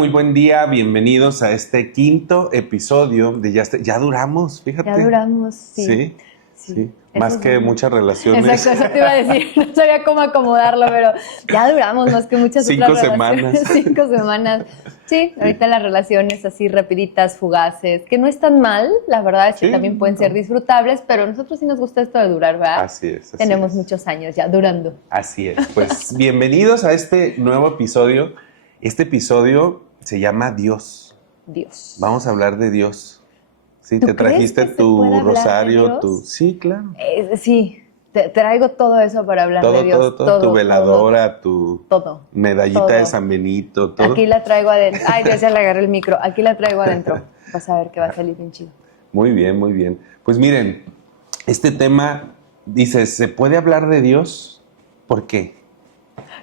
muy buen día, bienvenidos a este quinto episodio de Ya duramos, fíjate. Ya duramos, sí. Sí. Más que muchas relaciones. Exacto, eso te iba a decir, no sabía cómo acomodarlo, pero ya duramos más que muchas otras relaciones. 5 semanas. Sí, ahorita las relaciones así rapiditas, fugaces, que no están mal, la verdad es que también pueden ser disfrutables, pero a nosotros sí nos gusta esto de durar, ¿verdad? Así es. Tenemos muchos años ya durando. Así es, pues bienvenidos a este nuevo episodio. Este episodio se llama Dios. Dios. Vamos a hablar de Dios. Sí, ¿Tú te trajiste crees que se puede tu hablar de rosario, Dios? Sí, claro. Sí, te traigo todo eso para hablar de Dios. Todo, tu veladora, tu medallita de San Benito, todo. Aquí la traigo adentro. Ay, ya le agarré el micro. Aquí la traigo adentro. Vas a ver que va a salir bien chido. Muy bien, muy bien. Pues miren, este tema dice, ¿se puede hablar de Dios? ¿Por qué?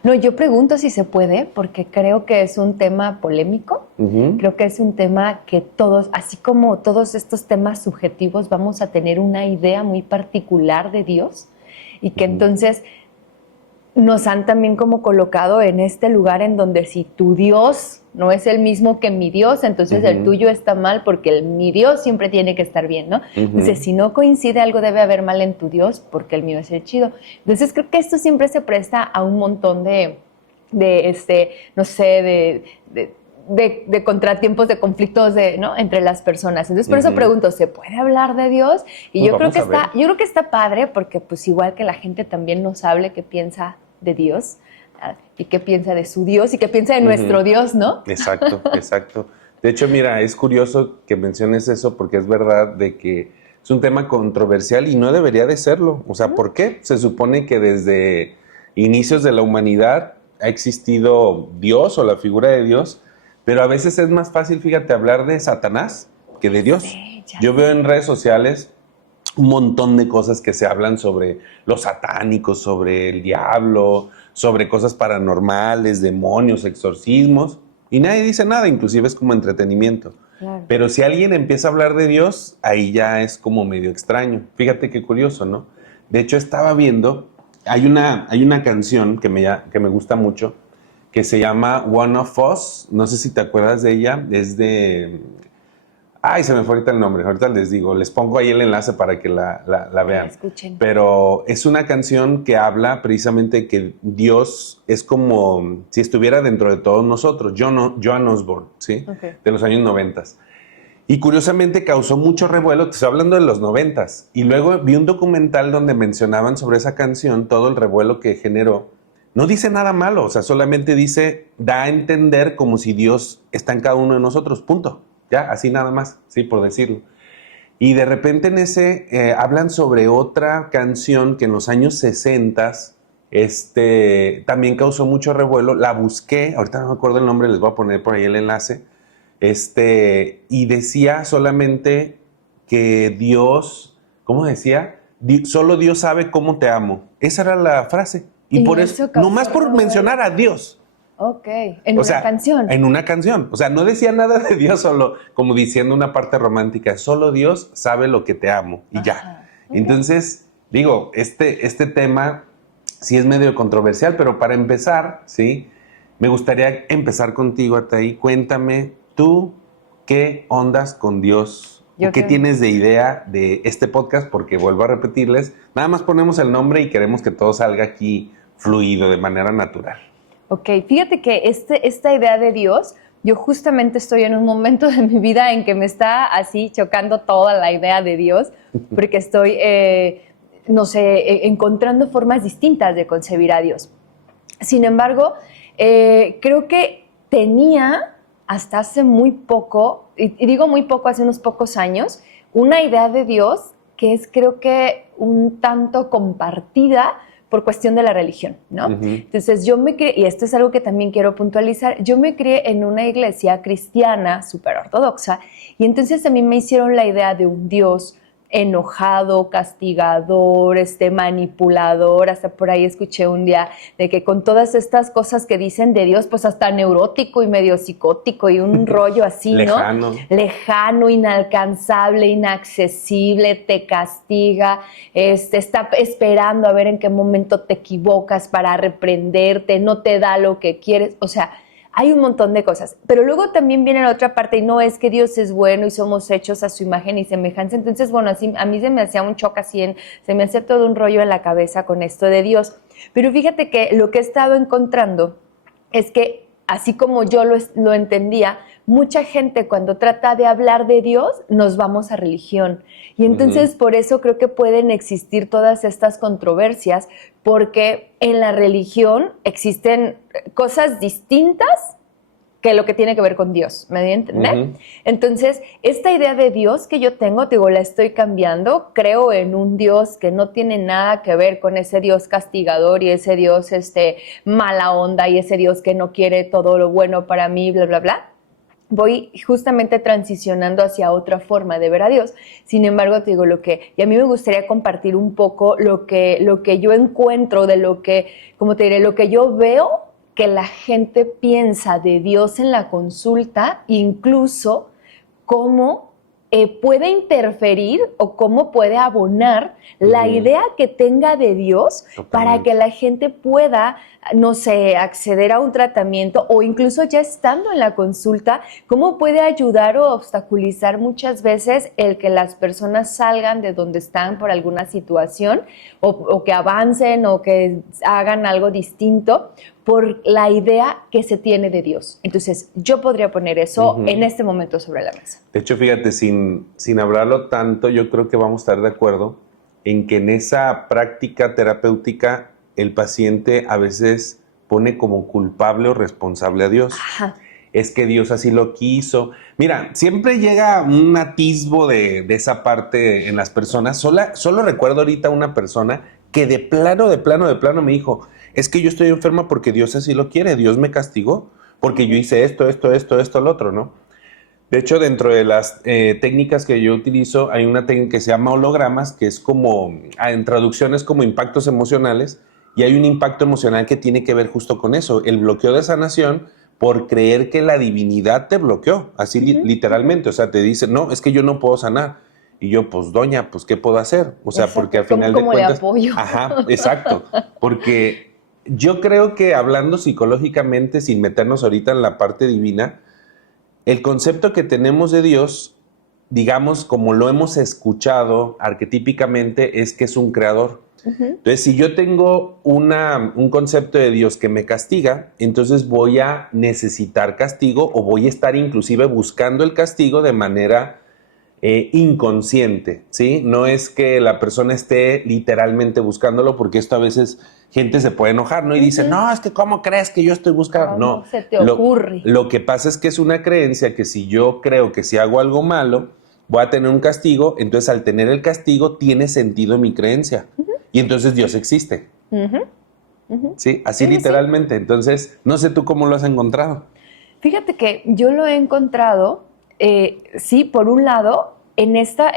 No, yo pregunto si se puede, porque creo que es un tema polémico. Creo que es un tema que todos, así como todos estos temas subjetivos, vamos a tener una idea muy particular de Dios y que entonces nos han también como colocado en este lugar en donde si tu Dios no es el mismo que mi Dios, entonces el tuyo está mal porque mi Dios siempre tiene que estar bien, ¿no? Entonces, si no coincide algo debe haber mal en tu Dios porque el mío es el chido. Entonces, creo que esto siempre se presta a un montón de contratiempos, de conflictos ¿no? entre las personas. Entonces, por eso pregunto, ¿se puede hablar de Dios? Y yo creo que está padre porque pues igual que la gente también nos hable qué piensa de Dios y qué piensa de su Dios y qué piensa de nuestro Dios, ¿no? Exacto. De hecho, mira, es curioso que menciones eso porque es verdad de que es un tema controversial y no debería de serlo. O sea, ¿por qué? Se supone que desde inicios de la humanidad ha existido Dios o la figura de Dios, pero a veces es más fácil, fíjate, hablar de Satanás que de Dios. Sí, Yo veo en redes sociales un montón de cosas que se hablan sobre los satánicos, sobre el diablo, sobre cosas paranormales, demonios, exorcismos, y nadie dice nada, inclusive es como entretenimiento. Claro. Pero si alguien empieza a hablar de Dios, ahí ya es como medio extraño. Fíjate qué curioso, ¿no? De hecho, estaba viendo, hay una canción que me gusta mucho, que se llama One of Us, no sé si te acuerdas de ella, es de... Ay, se me fue ahorita el nombre, ahorita les digo, les pongo ahí el enlace para que la vean. Escuchen. Pero es una canción que habla precisamente que Dios es como si estuviera dentro de todos nosotros, Joan Osborne, ¿sí? Okay. De los años 90. Y curiosamente causó mucho revuelo, te estoy hablando de los 90. Y luego vi un documental donde mencionaban sobre esa canción, todo el revuelo que generó. No dice nada malo, o sea, solamente da a entender como si Dios está en cada uno de nosotros, punto. Ya, así nada más, sí, por decirlo. Y de repente en ese hablan sobre otra canción que en los años 60 también causó mucho revuelo. La busqué, ahorita no me acuerdo el nombre, les voy a poner por ahí el enlace. Y decía solamente que Dios, ¿cómo decía? Solo Dios sabe cómo te amo. Esa era la frase. Y por eso, nomás por mencionar a Dios. Ok, en una canción. En una canción. O sea, no decía nada de Dios, solo como diciendo una parte romántica. Solo Dios sabe lo que te amo. Y ya. Okay. Entonces, digo, este tema sí es medio controversial, pero para empezar, ¿sí? Me gustaría empezar contigo, Ataí. Cuéntame, ¿tú qué ondas con Dios? ¿Qué tienes de idea de este podcast? Porque vuelvo a repetirles, nada más ponemos el nombre y queremos que todo salga aquí fluido, de manera natural. Ok, fíjate que esta idea de Dios, yo justamente estoy en un momento de mi vida en que me está así chocando toda la idea de Dios, porque estoy, encontrando formas distintas de concebir a Dios. Sin embargo, creo que tenía hasta hace muy poco, y digo muy poco, hace unos pocos años, una idea de Dios que es creo que un tanto compartida por cuestión de la religión, ¿no? Entonces yo me crié, y esto es algo que también quiero puntualizar, yo me crié en una iglesia cristiana súper ortodoxa y entonces a mí me hicieron la idea de un Dios enojado, castigador, manipulador. Hasta por ahí escuché un día de que con todas estas cosas que dicen de Dios, pues hasta neurótico y medio psicótico y un rollo así, lejano. ¿no? Lejano, inalcanzable, inaccesible, te castiga, está esperando a ver en qué momento te equivocas para reprenderte, no te da lo que quieres. O sea, hay un montón de cosas. Pero luego también viene la otra parte y no es que Dios es bueno y somos hechos a su imagen y semejanza. Entonces, bueno, así, a mí se me hacía un choque así, se me hacía todo un rollo en la cabeza con esto de Dios. Pero fíjate que lo que he estado encontrando es que, así como yo lo entendía, mucha gente cuando trata de hablar de Dios, nos vamos a religión. Y entonces por eso creo que pueden existir todas estas controversias, porque en la religión existen cosas distintas que lo que tiene que ver con Dios, ¿me doy a entender? Entonces, esta idea de Dios que yo tengo, digo, la estoy cambiando, creo en un Dios que no tiene nada que ver con ese Dios castigador y ese Dios mala onda y ese Dios que no quiere todo lo bueno para mí, bla, bla, bla. Voy justamente transicionando hacia otra forma de ver a Dios. Sin embargo, te digo y a mí me gustaría compartir un poco lo que yo encuentro de lo que, como te diré, lo que yo veo que la gente piensa de Dios en la consulta, incluso cómo puede interferir o cómo puede abonar la idea que tenga de Dios para que la gente pueda, no sé, acceder a un tratamiento o incluso ya estando en la consulta, cómo puede ayudar o obstaculizar muchas veces el que las personas salgan de donde están por alguna situación o que avancen o que hagan algo distinto por la idea que se tiene de Dios. Entonces, yo podría poner eso en este momento sobre la mesa. De hecho, fíjate, sin hablarlo tanto, yo creo que vamos a estar de acuerdo en que en esa práctica terapéutica el paciente a veces pone como culpable o responsable a Dios. Ajá. Es que Dios así lo quiso. Mira, siempre llega un atisbo de esa parte en las personas. Solo recuerdo ahorita una persona que de plano me dijo, es que yo estoy enferma porque Dios así lo quiere, Dios me castigó, porque yo hice esto, lo otro, ¿no? De hecho, dentro de las técnicas que yo utilizo, hay una técnica que se llama hologramas, que es como, en traducción es como impactos emocionales, y hay un impacto emocional que tiene que ver justo con eso, el bloqueo de sanación por creer que la divinidad te bloqueó, así literalmente, o sea, te dice, no, es que yo no puedo sanar. Y yo, pues, doña, pues, ¿qué puedo hacer? O sea, exacto. Porque al final ¿Cómo de cuentas... le apoyo? Ajá, exacto, porque yo creo que hablando psicológicamente, sin meternos ahorita en la parte divina, el concepto que tenemos de Dios, digamos, como lo hemos escuchado arquetípicamente, es que es un creador. Entonces, si yo tengo un concepto de Dios que me castiga, entonces voy a necesitar castigo o voy a estar inclusive buscando el castigo de manera inconsciente, ¿sí? No es que la persona esté literalmente buscándolo, porque esto a veces gente se puede enojar, ¿no? Y dice, no, es que ¿cómo crees que yo estoy buscando? No se te ocurre. Lo que pasa es que es una creencia que si yo creo que si hago algo malo, voy a tener un castigo, entonces al tener el castigo tiene sentido mi creencia. Y entonces Dios existe. ¿Sí? Así sí, literalmente. Sí. Entonces, no sé tú cómo lo has encontrado. Fíjate que yo lo he encontrado, sí, por un lado, en esta,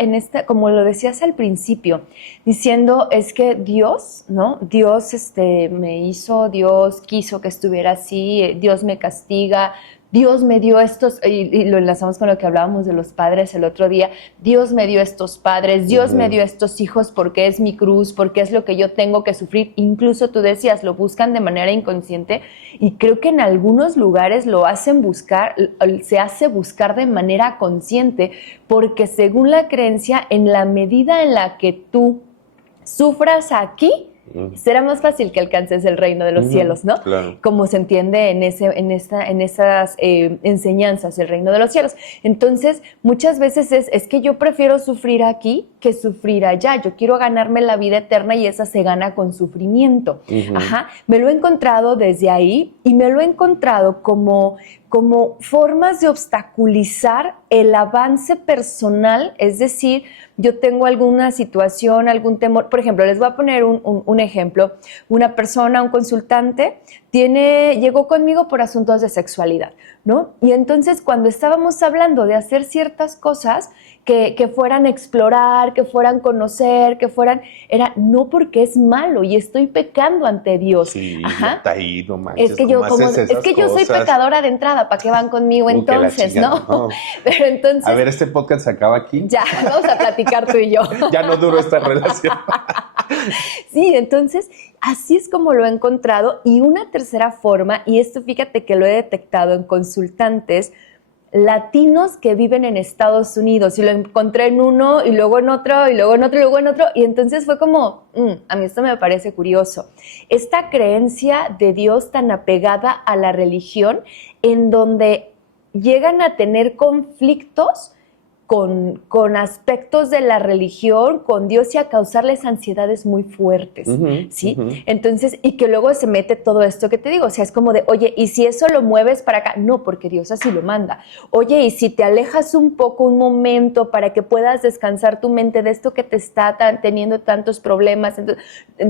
como lo decías al principio, diciendo es que Dios, ¿no? Dios me hizo, Dios quiso que estuviera así, Dios me castiga, Dios me dio estos, y lo enlazamos con lo que hablábamos de los padres el otro día, Dios me dio estos padres, Dios me dio estos hijos porque es mi cruz, porque es lo que yo tengo que sufrir. Incluso tú decías, lo buscan de manera inconsciente y creo que en algunos lugares lo hacen buscar, se hace buscar de manera consciente, porque según la creencia, en la medida en la que tú sufras aquí, será más fácil que alcances el reino de los cielos, ¿no? Claro. Como se entiende en esas enseñanzas, el reino de los cielos. Entonces, muchas veces es que yo prefiero sufrir aquí que sufrir allá. Yo quiero ganarme la vida eterna y esa se gana con sufrimiento. Ajá. Me lo he encontrado desde ahí y me lo he encontrado como formas de obstaculizar el avance personal, es decir, yo tengo alguna situación, algún temor. Por ejemplo, les voy a poner un ejemplo. Una persona, un consultante, llegó conmigo por asuntos de sexualidad, ¿no? Y entonces cuando estábamos hablando de hacer ciertas cosas que fueran explorar, que fueran conocer, era no porque es malo y estoy pecando ante Dios. Sí, está ahí, no manches, es que yo soy pecadora de entrada, ¿para qué van conmigo entonces, no? Pero entonces... A ver, este podcast se acaba aquí. Ya, vamos a platicar tú y yo. Ya no duró esta relación. Sí, entonces así es como lo he encontrado. Y una tercera forma, y esto fíjate que lo he detectado en consultantes latinos que viven en Estados Unidos, y lo encontré en uno y luego en otro y luego en otro y luego en otro, y entonces fue como, a mí esto me parece curioso, esta creencia de Dios tan apegada a la religión, en donde llegan a tener conflictos con aspectos de la religión, con Dios, y a causarles ansiedades muy fuertes, ¿sí? Entonces, y que luego se mete todo esto que te digo, o sea, es como de, oye, ¿y si eso lo mueves para acá? No, porque Dios así lo manda. Oye, ¿y si te alejas un poco, un momento, para que puedas descansar tu mente de esto que te está teniendo tantos problemas? Entonces,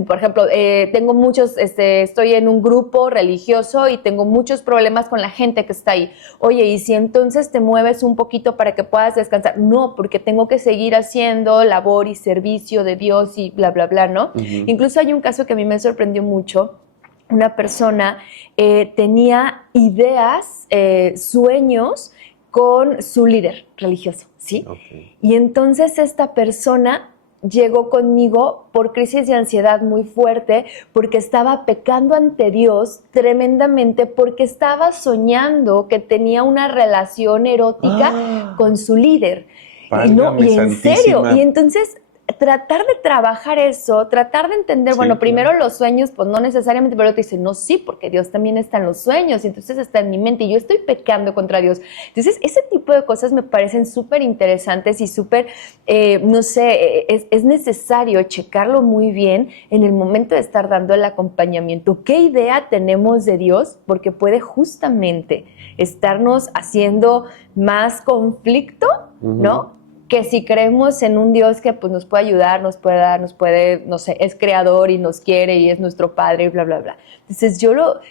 por ejemplo, tengo muchos, estoy en un grupo religioso y tengo muchos problemas con la gente que está ahí. Oye, ¿y si entonces te mueves un poquito para que puedas descansar? No, porque tengo que seguir haciendo labor y servicio de Dios y bla, bla, bla, ¿no? Incluso hay un caso que a mí me sorprendió mucho. Una persona tenía ideas, sueños con su líder religioso, ¿sí? Okay. Y entonces esta persona llegó conmigo por crisis de ansiedad muy fuerte, porque estaba pecando ante Dios tremendamente, porque estaba soñando que tenía una relación erótica con su líder. Y en serio, y entonces tratar de trabajar eso, tratar de entender, sí, bueno, primero los sueños, pues no necesariamente, pero te dice, no, sí, porque Dios también está en los sueños, y entonces está en mi mente, y yo estoy pecando contra Dios. Entonces, ese tipo de cosas me parecen súper interesantes y súper, no sé, es necesario checarlo muy bien en el momento de estar dando el acompañamiento. ¿Qué idea tenemos de Dios? Porque puede justamente estarnos haciendo más conflicto, ¿no? Que si creemos en un Dios que pues, nos puede ayudar, nos puede dar, no sé, es creador y nos quiere y es nuestro Padre y bla, bla, bla. Entonces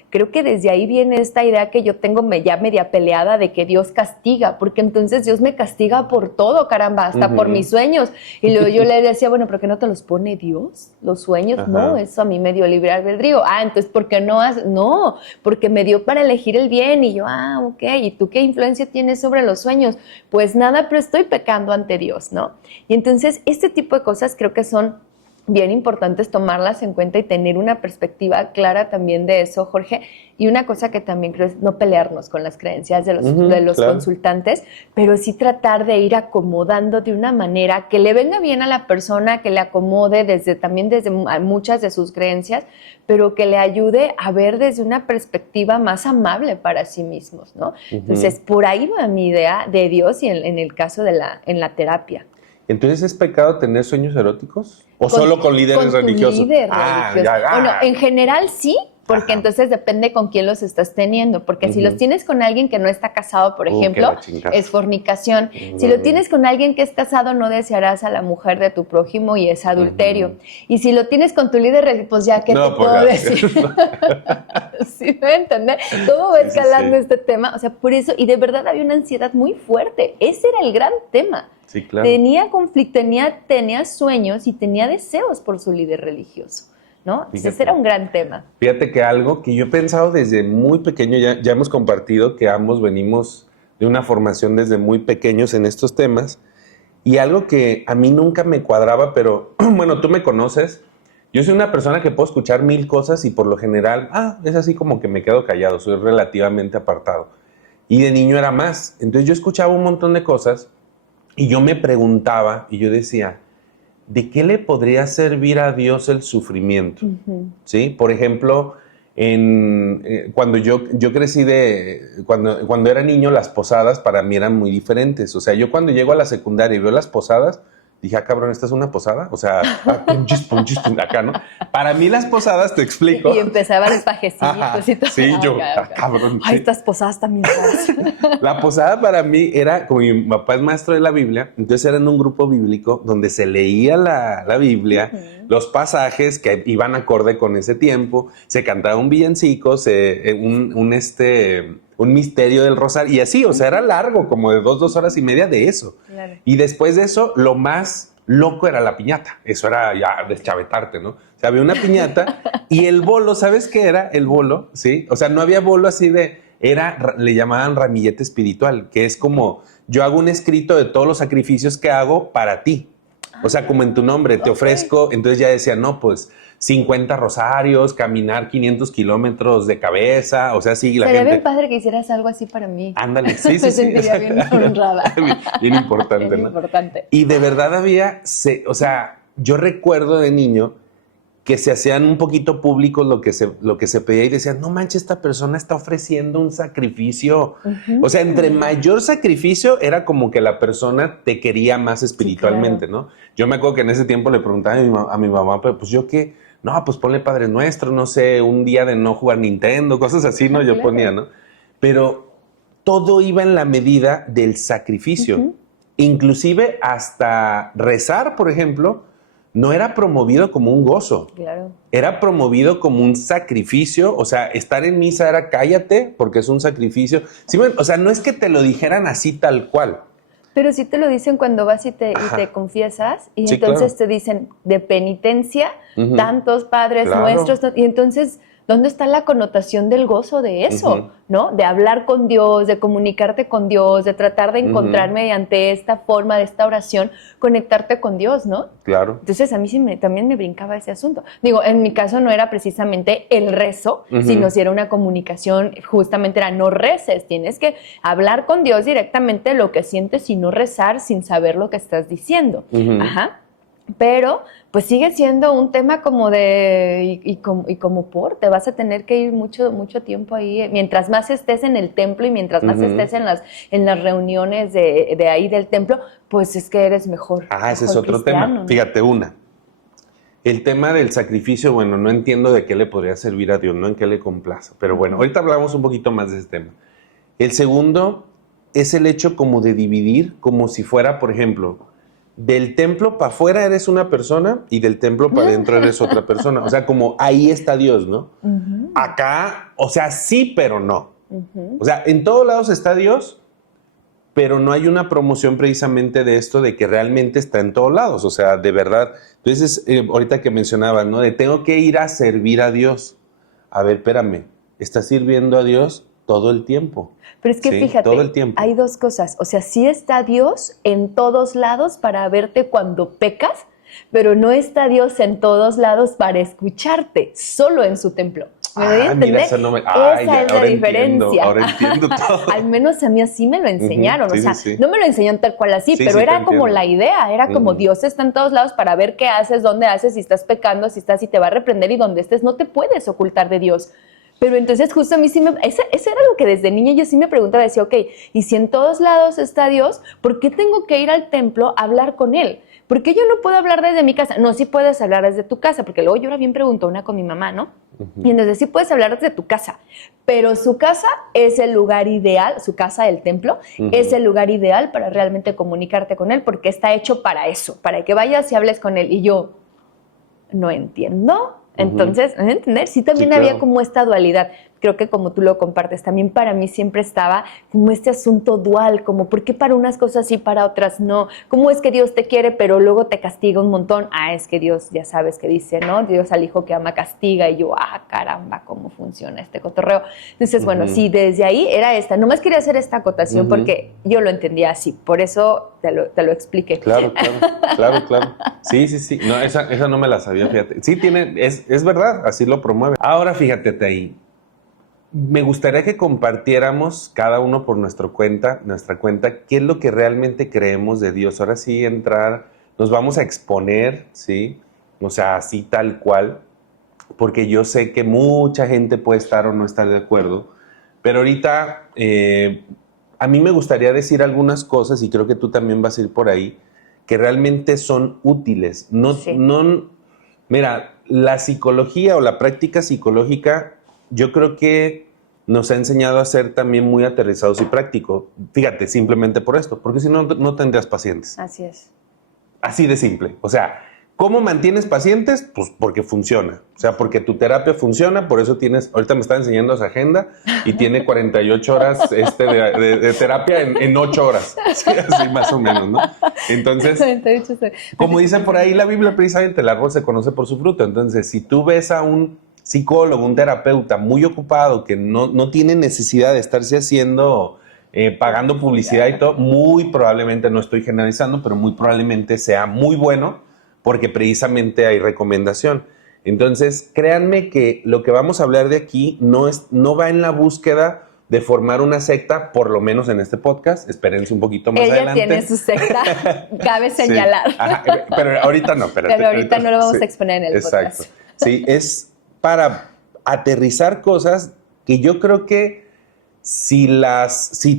creo que desde ahí viene esta idea que yo tengo ya media peleada de que Dios castiga, porque entonces Dios me castiga por todo, caramba, hasta por mis sueños. Y luego yo le decía, bueno, ¿pero qué no te los pone Dios? Los sueños, no, eso a mí me dio libre albedrío. Entonces, ¿por qué no haces? No, porque me dio para elegir el bien. Y yo, ok, ¿y tú qué influencia tienes sobre los sueños? Pues nada, pero estoy pecando ante Dios, ¿no? Y entonces este tipo de cosas creo que son bien importantes tomarlas en cuenta y tener una perspectiva clara también de eso, Jorge. Y una cosa que también creo es no pelearnos con las creencias de los claro, consultantes, pero sí tratar de ir acomodando de una manera que le venga bien a la persona, que le acomode también desde muchas de sus creencias, pero que le ayude a ver desde una perspectiva más amable para sí mismos, ¿no? Entonces, por ahí va mi idea de Dios y en el caso en la terapia. ¿Entonces es pecado tener sueños eróticos? ¿O solo con líderes religiosos? Con líder religioso. Bueno, en general sí, porque entonces depende con quién los estás teniendo. Porque si los tienes con alguien que no está casado, por ejemplo, es fornicación. Si lo tienes con alguien que es casado, no desearás a la mujer de tu prójimo y es adulterio. Y si lo tienes con tu líder religioso, pues ya, ¿qué te puedo decir? ¿Sí me entiendes? ¿Cómo va escalando este tema? O sea, por eso, y de verdad había una ansiedad muy fuerte. Ese era el gran tema. Sí, claro. Tenía conflicto, tenía sueños y tenía deseos por su líder religioso, ¿no? Ese era un gran tema. Fíjate que algo que yo he pensado desde muy pequeño, ya hemos compartido que ambos venimos de una formación desde muy pequeños en estos temas, y algo que a mí nunca me cuadraba, pero bueno, tú me conoces, yo soy una persona que puedo escuchar 1000 cosas y por lo general, es así como que me quedo callado, soy relativamente apartado. Y de niño era más, entonces yo escuchaba un montón de cosas. Y yo me preguntaba, y yo decía, ¿de qué le podría servir a Dios el sufrimiento? ¿Sí? Por ejemplo, cuando yo crecí cuando era niño, las posadas para mí eran muy diferentes. O sea, yo cuando llego a la secundaria y veo las posadas, dije, cabrón, ¿esta es una posada? O sea, punchis, acá, ¿no? Para mí las posadas, te explico. Y empezaban los pajecitos y todo. Sí, yo, cabrón. Ay, estas posadas también. La posada para mí era, como mi papá es maestro de la Biblia, entonces era en un grupo bíblico donde se leía la Biblia, los pasajes que iban acorde con ese tiempo, se cantaba un villancico, un misterio del rosario, y así, o sea, era largo, como de 2 horas y media de eso. Claro. Y después de eso, lo más loco era la piñata. Eso era ya deschavetarte, ¿no? O sea, había una piñata y el bolo, ¿sabes qué era el bolo? ¿Sí? O sea, no había bolo así le llamaban ramillete espiritual, que es como, yo hago un escrito de todos los sacrificios que hago para ti. O sea, como en tu nombre, te ofrezco. Entonces ya decía, no, pues 50 rosarios, caminar 500 kilómetros de cabeza. O sea, sí, la Sería gente... bien padre que hicieras algo así para mí. Ándale, sí, Me sí, sí. sentiría bien honrada. Bien importante, Bien ¿no? importante. Y de verdad había, o sea, yo recuerdo de niño que se hacían un poquito públicos lo que se pedía y decían, no manches, esta persona está ofreciendo un sacrificio. O sea, entre mayor sacrificio era como que la persona te quería más espiritualmente, claro. ¿no? Yo me acuerdo que en ese tiempo le preguntaba a mi mamá, pero pues yo qué, no, pues ponle Padre Nuestro, no sé, un día de no jugar Nintendo, cosas así, ¿no? Yo Claro. ponía, ¿no? Pero todo iba en la medida del sacrificio. Inclusive hasta rezar, por ejemplo, no era promovido como un gozo. Claro. Era promovido como un sacrificio. O sea, estar en misa era cállate porque es un sacrificio. Sí, o sea, no es que te lo dijeran así tal cual. Pero sí te lo dicen cuando vas y te confiesas y sí, entonces claro, te dicen de penitencia, tantos padres claro, nuestros, y entonces, ¿dónde está la connotación del gozo de eso? ¿No? De hablar con Dios, de comunicarte con Dios, de tratar de encontrar mediante esta forma de esta oración, conectarte con Dios, ¿no? Claro. Entonces a mí sí también me brincaba ese asunto. Digo, en mi caso no era precisamente el rezo, sino si era una comunicación, justamente era no reces, tienes que hablar con Dios directamente lo que sientes y no rezar sin saber lo que estás diciendo. Ajá. Pero pues sigue siendo un tema como de, y como te vas a tener que ir mucho tiempo ahí, mientras más estés en el templo y mientras más estés en las reuniones de ahí del templo, pues es que eres mejor. Ah, ese es otro tema. ¿No? Fíjate, el tema del sacrificio, bueno, no entiendo de qué le podría servir a Dios, no en qué le complaza, pero bueno, ahorita hablamos un poquito más de ese tema. El segundo es el hecho como de dividir, como si fuera, por ejemplo, del templo para afuera eres una persona y del templo para adentro eres otra persona. O sea, como ahí está Dios, ¿no? Acá, o sea, sí, pero no. O sea, en todos lados está Dios, pero no hay una promoción precisamente de esto de que realmente está en todos lados. O sea, de verdad. Entonces, ahorita que mencionabas, ¿no? De tengo que ir a servir a Dios. A ver, espérame, ¿estás sirviendo a Dios todo el tiempo? Pero es que sí, fíjate, todo el tiempo. Hay dos cosas. O sea, sí está Dios en todos lados para verte cuando pecas, pero no está Dios en todos lados para escucharte, solo en su templo. ¿Me doy a entender? Mira, esa no me... Esa es la diferencia. Ahora entiendo todo. Al menos a mí así me lo enseñaron. Sí, o sea, sí. No me lo enseñaron tal cual así, pero era como la idea. Era como Dios está en todos lados para ver qué haces, dónde haces, si estás pecando, si te va a reprender y donde estés no te puedes ocultar de Dios. Pero entonces justo a mí sí ese era algo que desde niña yo sí me preguntaba, decía, ok, y si en todos lados está Dios, ¿por qué tengo que ir al templo a hablar con Él? ¿Por qué yo no puedo hablar desde mi casa? No, sí puedes hablar desde tu casa, porque luego yo era bien preguntona con mi mamá, ¿no? Y entonces sí puedes hablar desde tu casa, pero su casa es el lugar ideal, su casa, el templo, es el lugar ideal para realmente comunicarte con Él, porque está hecho para eso, para que vayas y hables con Él. Y yo, no entiendo. Entonces, ¿entender? Sí, también había como esta dualidad. Creo que como tú lo compartes, también para mí siempre estaba como este asunto dual, como ¿por qué para unas cosas sí, para otras no? ¿Cómo es que Dios te quiere, pero luego te castiga un montón? Ah, es que Dios, ya sabes que dice, ¿no? Dios al hijo que ama castiga. Y yo, caramba, ¿cómo funciona este cotorreo? Entonces, bueno, sí, desde ahí era esta. Nomás quería hacer esta acotación porque yo lo entendía así. Por eso te lo expliqué. Claro. Sí. No, esa no me la sabía, fíjate. Sí, es verdad, así lo promueve. Ahora, fíjate ahí. Me gustaría que compartiéramos cada uno por nuestra cuenta, qué es lo que realmente creemos de Dios. Ahora sí nos vamos a exponer, ¿sí? O sea, así tal cual, porque yo sé que mucha gente puede estar o no estar de acuerdo, pero ahorita a mí me gustaría decir algunas cosas, y creo que tú también vas a ir por ahí, que realmente son útiles. Mira, la psicología o la práctica psicológica, yo creo que nos ha enseñado a ser también muy aterrizados y prácticos. Fíjate, simplemente por esto, porque si no, no tendrías pacientes. Así es. Así de simple. O sea, ¿cómo mantienes pacientes? Pues porque funciona. O sea, porque tu terapia funciona, por eso ahorita me está enseñando esa agenda y tiene 48 horas de terapia en 8 horas. Sí, así más o menos, ¿no? Entonces, como dicen por ahí la Biblia, precisamente el árbol se conoce por su fruto. Entonces, si tú ves a un psicólogo, un terapeuta muy ocupado que no tiene necesidad de estarse haciendo pagando publicidad y todo, muy probablemente, no estoy generalizando, pero muy probablemente sea muy bueno porque precisamente hay recomendación. Entonces, créanme que lo que vamos a hablar de aquí no va en la búsqueda de formar una secta, por lo menos en este podcast. Espérense un poquito más adelante. Ella tiene su secta, cabe señalar. Sí. Ajá, pero ahorita no. Espérate, pero ahorita no lo vamos sí, a exponer en el podcast. Exacto. Sí, es para aterrizar cosas que yo creo que si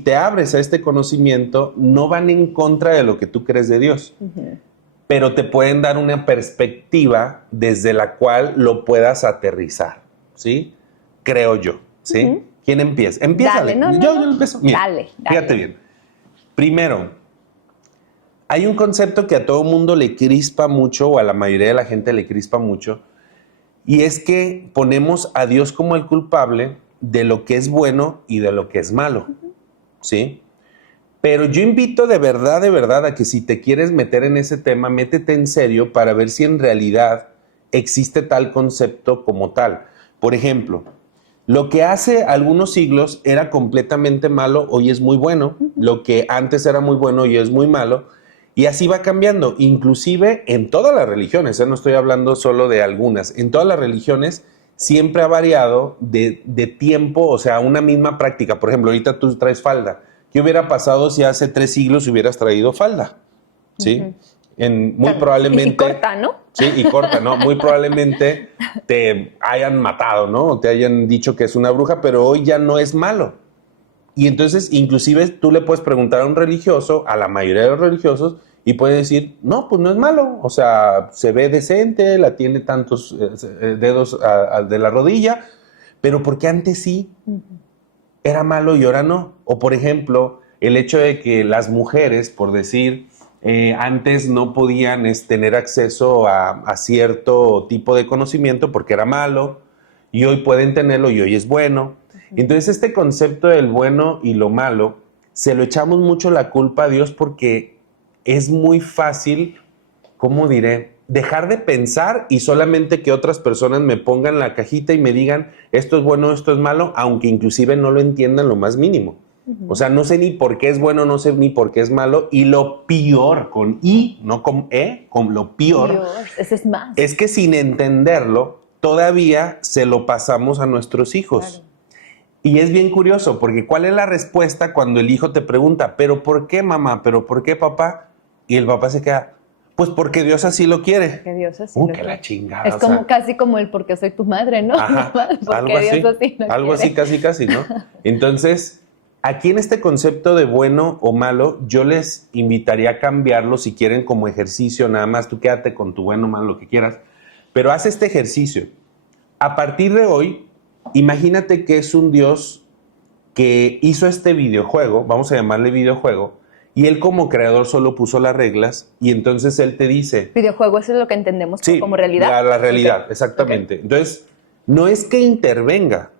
te abres a este conocimiento, no van en contra de lo que tú crees de Dios, pero te pueden dar una perspectiva desde la cual lo puedas aterrizar, ¿sí? Creo yo, ¿sí? ¿Quién empieza? Empieza. Dale, yo empiezo. Mira, dale. Fíjate bien. Primero, hay un concepto que a todo mundo le crispa mucho, o a la mayoría de la gente le crispa mucho, y es que ponemos a Dios como el culpable de lo que es bueno y de lo que es malo, ¿sí? Pero yo invito de verdad, a que si te quieres meter en ese tema, métete en serio para ver si en realidad existe tal concepto como tal. Por ejemplo, lo que hace algunos siglos era completamente malo, hoy es muy bueno. Lo que antes era muy bueno, hoy es muy malo. Y así va cambiando, inclusive en todas las religiones, no estoy hablando solo de algunas, en todas las religiones siempre ha variado de tiempo, o sea, una misma práctica. Por ejemplo, ahorita tú traes falda. ¿Qué hubiera pasado si hace 3 siglos hubieras traído falda? ¿Sí? Muy probablemente... Y corta, ¿no? Sí, y corta, ¿no? Muy probablemente te hayan matado, ¿no? O te hayan dicho que es una bruja, pero hoy ya no es malo. Y entonces, inclusive, tú le puedes preguntar a un religioso, a la mayoría de los religiosos, y puede decir, no, pues no es malo. O sea, se ve decente, la tiene tantos dedos de la rodilla, pero porque antes sí era malo y ahora no. O, por ejemplo, el hecho de que las mujeres, por decir, antes no podían tener acceso a cierto tipo de conocimiento porque era malo, y hoy pueden tenerlo y hoy es bueno. Entonces, este concepto del bueno y lo malo, se lo echamos mucho la culpa a Dios porque es muy fácil, ¿cómo diré?, dejar de pensar y solamente que otras personas me pongan la cajita y me digan esto es bueno, esto es malo, aunque inclusive no lo entiendan lo más mínimo. O sea, no sé ni por qué es bueno, no sé ni por qué es malo. Y lo peor, con I, no con E, con lo peor, Dios, ese es más. es que sin entenderlo, todavía se lo pasamos a nuestros hijos. Claro. Y es bien curioso, porque ¿cuál es la respuesta cuando el hijo te pregunta, ¿pero por qué, mamá? ¿Pero por qué, papá? Y el papá se queda, pues porque Dios así lo quiere. Porque Dios así lo que quiere. La chingada. Es como casi como el porque soy tu madre, ¿no? Ajá, porque algo así, Dios así lo algo quiere. así, casi, ¿no? Entonces, aquí en este concepto de bueno o malo, yo les invitaría a cambiarlo si quieren como ejercicio, nada más tú quédate con tu bueno o malo, lo que quieras, pero haz este ejercicio. A partir de hoy, imagínate que es un Dios que hizo este videojuego, vamos a llamarle videojuego, y él como creador solo puso las reglas y entonces él te dice... Videojuego, eso es lo que entendemos sí, como realidad. La realidad, okay. exactamente. Okay. Entonces, no es que intervenga.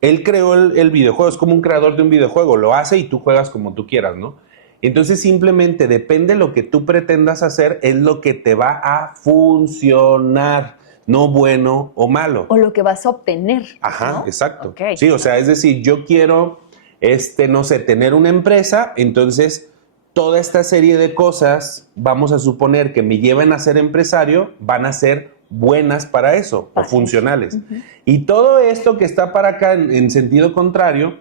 Él creó el videojuego, es como un creador de un videojuego, lo hace y tú juegas como tú quieras, ¿no? Entonces simplemente depende de lo que tú pretendas hacer, es lo que te va a funcionar, no bueno o malo. O lo que vas a obtener. Ajá, ¿no? exacto. Okay. Sí, o sea, es decir, yo quiero, no sé, tener una empresa, entonces toda esta serie de cosas, vamos a suponer que me lleven a ser empresario, van a ser buenas para eso, o funcionales. Y todo esto que está para acá en sentido contrario,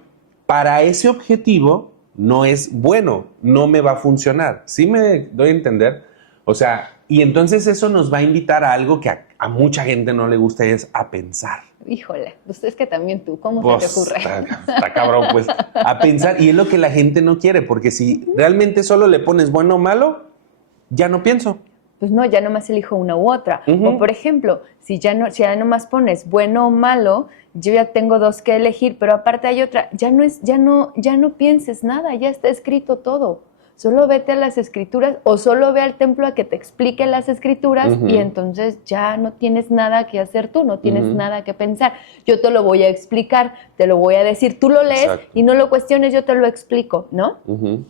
para ese objetivo no es bueno, no me va a funcionar. ¿Sí me doy a entender? O sea, y entonces eso nos va a invitar a algo que a mucha gente no le gusta, es a pensar. Híjole, pues es que también tú, ¿cómo se te ocurre? Está cabrón, pues, a pensar. Y es lo que la gente no quiere, porque si realmente solo le pones bueno o malo, ya no pienso. Pues no, ya nomás elijo una u otra. O por ejemplo, si ya nomás pones bueno o malo, yo ya tengo 2 que elegir, pero aparte hay otra, ya no pienses nada, ya está escrito todo. Solo vete a las escrituras o solo ve al templo a que te explique las escrituras y entonces ya no tienes nada que hacer tú, no tienes nada que pensar. Yo te lo voy a explicar, te lo voy a decir, tú lo lees. Exacto. Y no lo cuestiones, yo te lo explico, ¿no?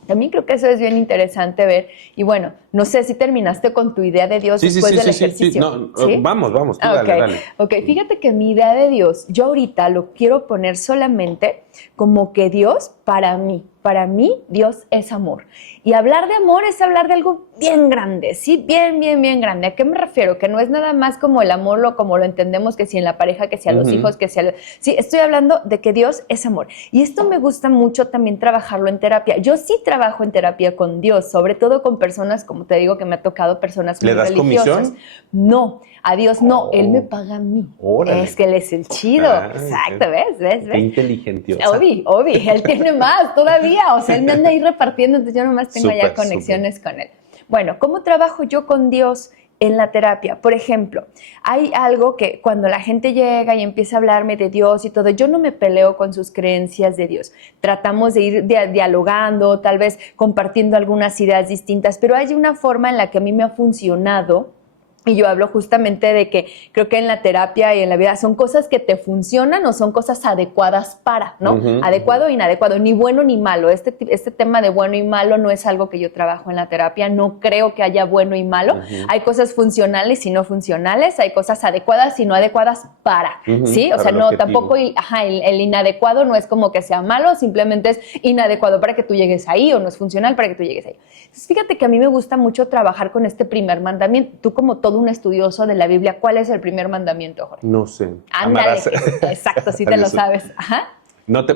También creo que eso es bien interesante ver. Y bueno, no sé si terminaste con tu idea de Dios después del ejercicio. Sí. No, ¿sí? Vamos, tú dale. Ok, fíjate que mi idea de Dios, yo ahorita lo quiero poner solamente como que Dios para mí. Para mí, Dios es amor. Y hablar de amor es hablar de algo bien grande, ¿sí? Bien, bien, bien grande. ¿A qué me refiero? Que no es nada más como el amor, como lo entendemos, que si en la pareja, que si a los hijos, que si a... Sí, estoy hablando de que Dios es amor. Y esto me gusta mucho también trabajarlo en terapia. Yo sí trabajo en terapia con Dios, sobre todo con personas, como te digo, que me ha tocado personas muy religiosas. ¿Le das comisión? No, a Dios no. Él me paga a mí. Órale. Es que Él es el chido. Exacto, ¿ves? Qué inteligentiosa. Obi, Él tiene más todavía. O sea, Él me anda ahí repartiendo, entonces yo nomás tengo allá conexiones con Él. Bueno, ¿cómo trabajo yo con Dios en la terapia? Por ejemplo, hay algo que cuando la gente llega y empieza a hablarme de Dios y todo, yo no me peleo con sus creencias de Dios. Tratamos de ir dialogando, tal vez compartiendo algunas ideas distintas, pero hay una forma en la que a mí me ha funcionado. Y yo hablo justamente de que creo que en la terapia y en la vida son cosas que te funcionan o son cosas adecuadas para, ¿no? Adecuado o inadecuado, ni bueno ni malo. Este tema de bueno y malo no es algo que yo trabajo en la terapia, no creo que haya bueno y malo. Hay cosas funcionales y no funcionales, hay cosas adecuadas y no adecuadas para, ¿sí? O sea, no, tampoco el inadecuado no es como que sea malo, simplemente es inadecuado para que tú llegues ahí o no es funcional para que tú llegues ahí. Entonces, fíjate que a mí me gusta mucho trabajar con este primer mandamiento. Tú como todo un estudioso de la Biblia, ¿cuál es el primer mandamiento, Jorge? No sé. Ándale, exacto, sí te lo sabes. Ajá.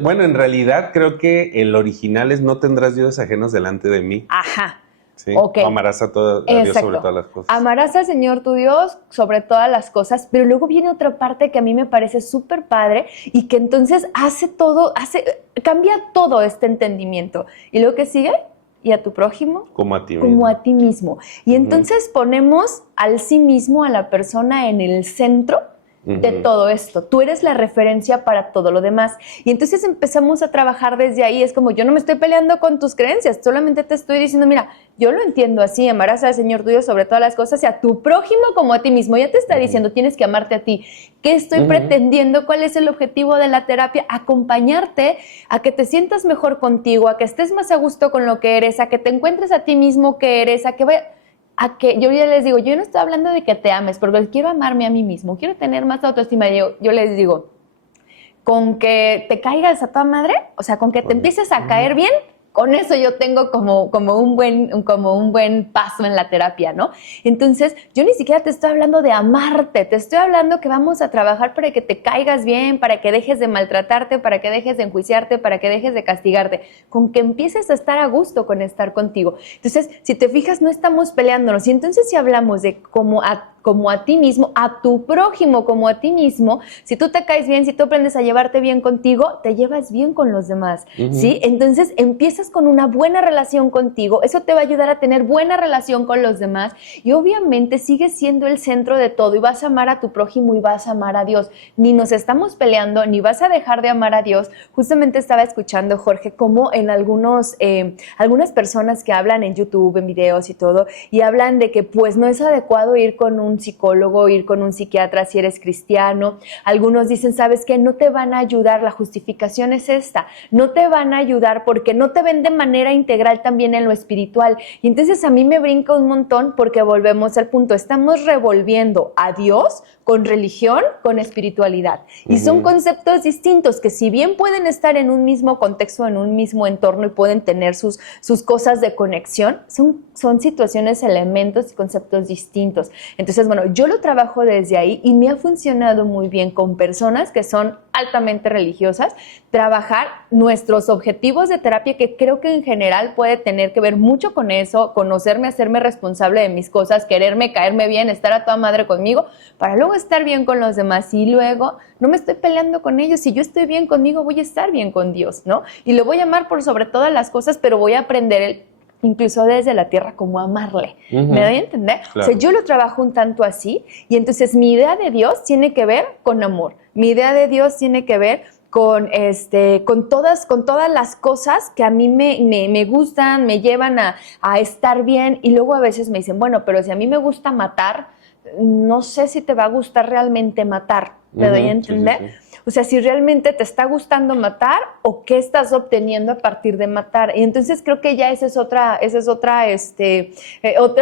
Bueno, en realidad creo que el original es no tendrás dioses ajenos delante de mí. Ajá. Sí, okay. Amarás a Dios sobre todas las cosas. Amarás al Señor tu Dios sobre todas las cosas, pero luego viene otra parte que a mí me parece súper padre y que entonces cambia todo este entendimiento. ¿Y luego qué sigue? Y a tu prójimo como a ti mismo. Como a ti mismo. Y entonces ponemos al sí mismo, a la persona en el centro de todo esto. Tú eres la referencia para todo lo demás. Y entonces empezamos a trabajar desde ahí. Es como, yo no me estoy peleando con tus creencias, solamente te estoy diciendo, mira, yo lo entiendo así, amarás al Señor tuyo sobre todas las cosas y a tu prójimo como a ti mismo. Ya te está diciendo, tienes que amarte a ti. ¿Qué estoy pretendiendo? ¿Cuál es el objetivo de la terapia? Acompañarte a que te sientas mejor contigo, a que estés más a gusto con lo que eres, a que te encuentres a ti mismo que eres, a que yo ya les digo, yo no estoy hablando de que te ames, porque quiero amarme a mí mismo, quiero tener más autoestima. Yo les digo, con que te caigas a toda madre, o sea, con que te empieces a caer bien, con eso yo tengo como un buen paso en la terapia, ¿no? Entonces, yo ni siquiera te estoy hablando de amarte, te estoy hablando que vamos a trabajar para que te caigas bien, para que dejes de maltratarte, para que dejes de enjuiciarte, para que dejes de castigarte, con que empieces a estar a gusto con estar contigo. Entonces, si te fijas, no estamos peleándonos. Y entonces, si hablamos de como a ti mismo, a tu prójimo como a ti mismo, si tú te caes bien, si tú aprendes a llevarte bien contigo, te llevas bien con los demás, ¿sí? Entonces empiezas con una buena relación contigo, eso te va a ayudar a tener buena relación con los demás y obviamente sigues siendo el centro de todo y vas a amar a tu prójimo y vas a amar a Dios. Ni nos estamos peleando, ni vas a dejar de amar a Dios. Justamente estaba escuchando, Jorge, cómo en algunas personas que hablan en YouTube, en videos y todo, y hablan de que pues no es adecuado ir con un psicólogo, ir con un psiquiatra si eres cristiano. Algunos dicen, ¿sabes qué? No te van a ayudar, la justificación es esta, no te van a ayudar porque no te ven de manera integral también en lo espiritual. Y entonces a mí me brinca un montón porque volvemos al punto, estamos revolviendo a Dios con religión, con espiritualidad. Y son conceptos distintos que si bien pueden estar en un mismo contexto, en un mismo entorno y pueden tener sus cosas de conexión, son situaciones, elementos y conceptos distintos. Entonces, bueno, yo lo trabajo desde ahí y me ha funcionado muy bien con personas que son altamente religiosas, trabajar nuestros objetivos de terapia, que creo que en general puede tener que ver mucho con eso, conocerme, hacerme responsable de mis cosas, quererme, caerme bien, estar a toda madre conmigo, para luego estar bien con los demás y luego no me estoy peleando con ellos. Si yo estoy bien conmigo, voy a estar bien con Dios, ¿no? Y lo voy a amar por sobre todas las cosas, pero voy a aprender incluso desde la tierra, como amarle. ¿Me doy a entender? Claro. O sea, yo lo trabajo un tanto así y entonces mi idea de Dios tiene que ver con amor. Mi idea de Dios tiene que ver con todas las cosas que a mí me gustan, me llevan a estar bien y luego a veces me dicen, bueno, pero si a mí me gusta matar, no sé si te va a gustar realmente matar. ¿Me doy a entender? Sí. O sea, si realmente te está gustando matar o qué estás obteniendo a partir de matar. Y entonces creo que ya esa es otra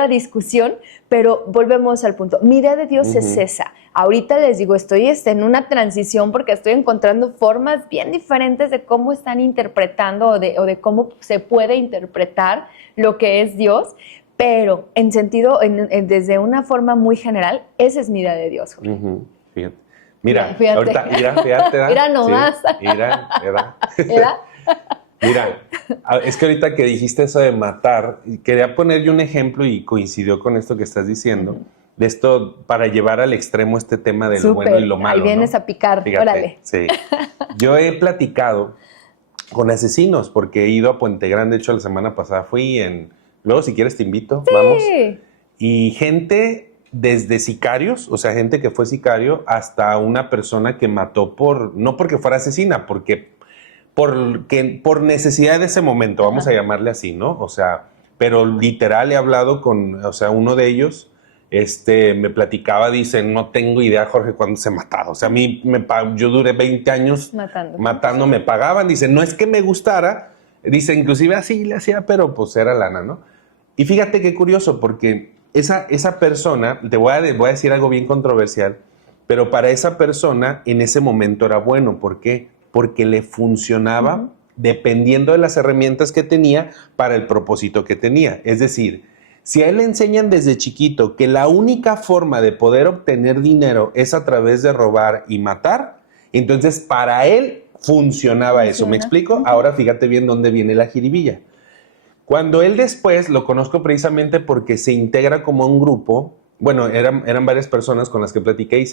discusión, pero volvemos al punto. Mi idea de Dios es esa. Ahorita les digo, estoy en una transición porque estoy encontrando formas bien diferentes de cómo están interpretando o de cómo se puede interpretar lo que es Dios, pero en sentido, desde una forma muy general, esa es mi idea de Dios, Jorge. Fíjate. Mira, Fíjate. ahorita, fíjate. Mira nomás. Sí, mira, es que ahorita que dijiste eso de matar, quería poner yo un ejemplo y coincidió con esto que estás diciendo, de esto para llevar al extremo este tema de lo bueno y lo malo. Ahí vienes, ¿no?, a picar, fíjate, órale. Sí. Yo he platicado con asesinos porque he ido a Puente Grande, de hecho la semana pasada luego si quieres te invito, sí. Vamos. Y gente desde sicarios, o sea, gente que fue sicario, hasta una persona que mató no porque fuera asesina, por necesidad de ese momento, vamos a llamarle así, ¿no? O sea, pero literal he hablado con, o sea, uno de ellos, me platicaba, dice, no tengo idea, Jorge, cuándo se mataba. O sea, a mí, yo duré 20 años matando, me pagaban, dice, no es que me gustara, dice, inclusive así le hacía, pero pues era lana, ¿no? Y fíjate qué curioso, porque esa persona, te voy a decir algo bien controversial, pero para esa persona en ese momento era bueno. ¿Por qué? Porque le funcionaba dependiendo de las herramientas que tenía para el propósito que tenía. Es decir, si a él le enseñan desde chiquito que la única forma de poder obtener dinero es a través de robar y matar, entonces para él funcionaba eso. ¿Me explico? Ahora fíjate bien dónde viene la jiribilla. Cuando él después, lo conozco precisamente porque se integra como un grupo, bueno, eran varias personas con las que platiqué y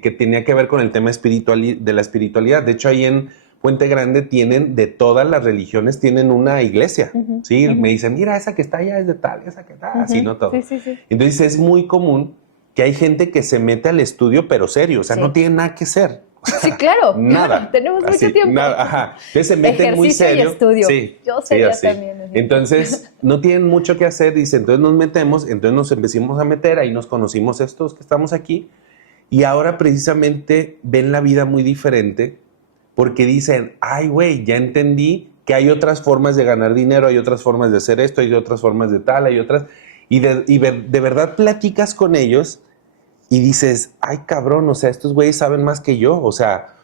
que tenía que ver con el tema de la espiritualidad. De hecho, ahí en Puente Grande de todas las religiones tienen una iglesia, ¿sí? Me dicen, mira, esa que está allá es de tal, esa que está, así, ¿no? Todo. Sí. Entonces, es muy común que hay gente que se mete al estudio, pero serio, o sea, no tiene nada que hacer. Sí, claro. Nada. Tenemos mucho tiempo. Ajá. Entonces se meten muy serio. Y estudio. Sí. Yo sería así. también. Entonces no tienen mucho que hacer, dice, entonces nos metemos, entonces nos empezamos a meter, ahí nos conocimos estos que estamos aquí y ahora precisamente ven la vida muy diferente porque dicen, ay güey, ya entendí que hay otras formas de ganar dinero, hay otras formas de hacer esto, hay otras formas de tal, hay otras, y de verdad platicas con ellos. Y dices, ay cabrón, o sea, estos güeyes saben más que yo, o sea,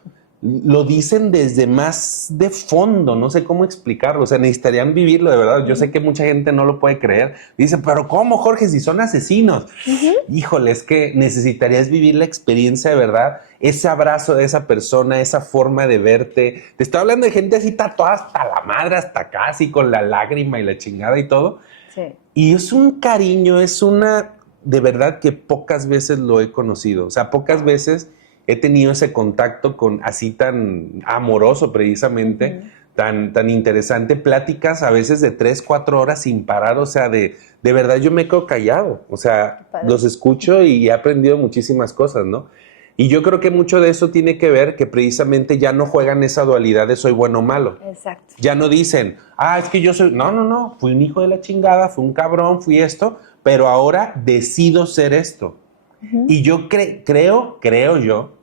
lo dicen desde más de fondo, no sé cómo explicarlo, o sea, necesitarían vivirlo de verdad. Yo sé que mucha gente no lo puede creer. Dicen, pero ¿cómo, Jorge, si son asesinos? Híjole, es que necesitarías vivir la experiencia de verdad, ese abrazo de esa persona, esa forma de verte. Te estoy hablando de gente así tatuada hasta la madre, hasta casi con la lágrima y la chingada y todo. Sí. Y es un cariño, de verdad que pocas veces lo he conocido. O sea, pocas veces he tenido ese contacto así tan amoroso precisamente, tan interesante. Pláticas a veces de 3, 4 horas sin parar. O sea, de verdad yo me quedo callado. O sea, los escucho y he aprendido muchísimas cosas, ¿no? Y yo creo que mucho de eso tiene que ver que precisamente ya no juegan esa dualidad de soy bueno o malo. Exacto. Ya no dicen, es que yo soy... No, fui un hijo de la chingada, fui un cabrón, fui esto, pero ahora decido ser esto. Y yo creo yo,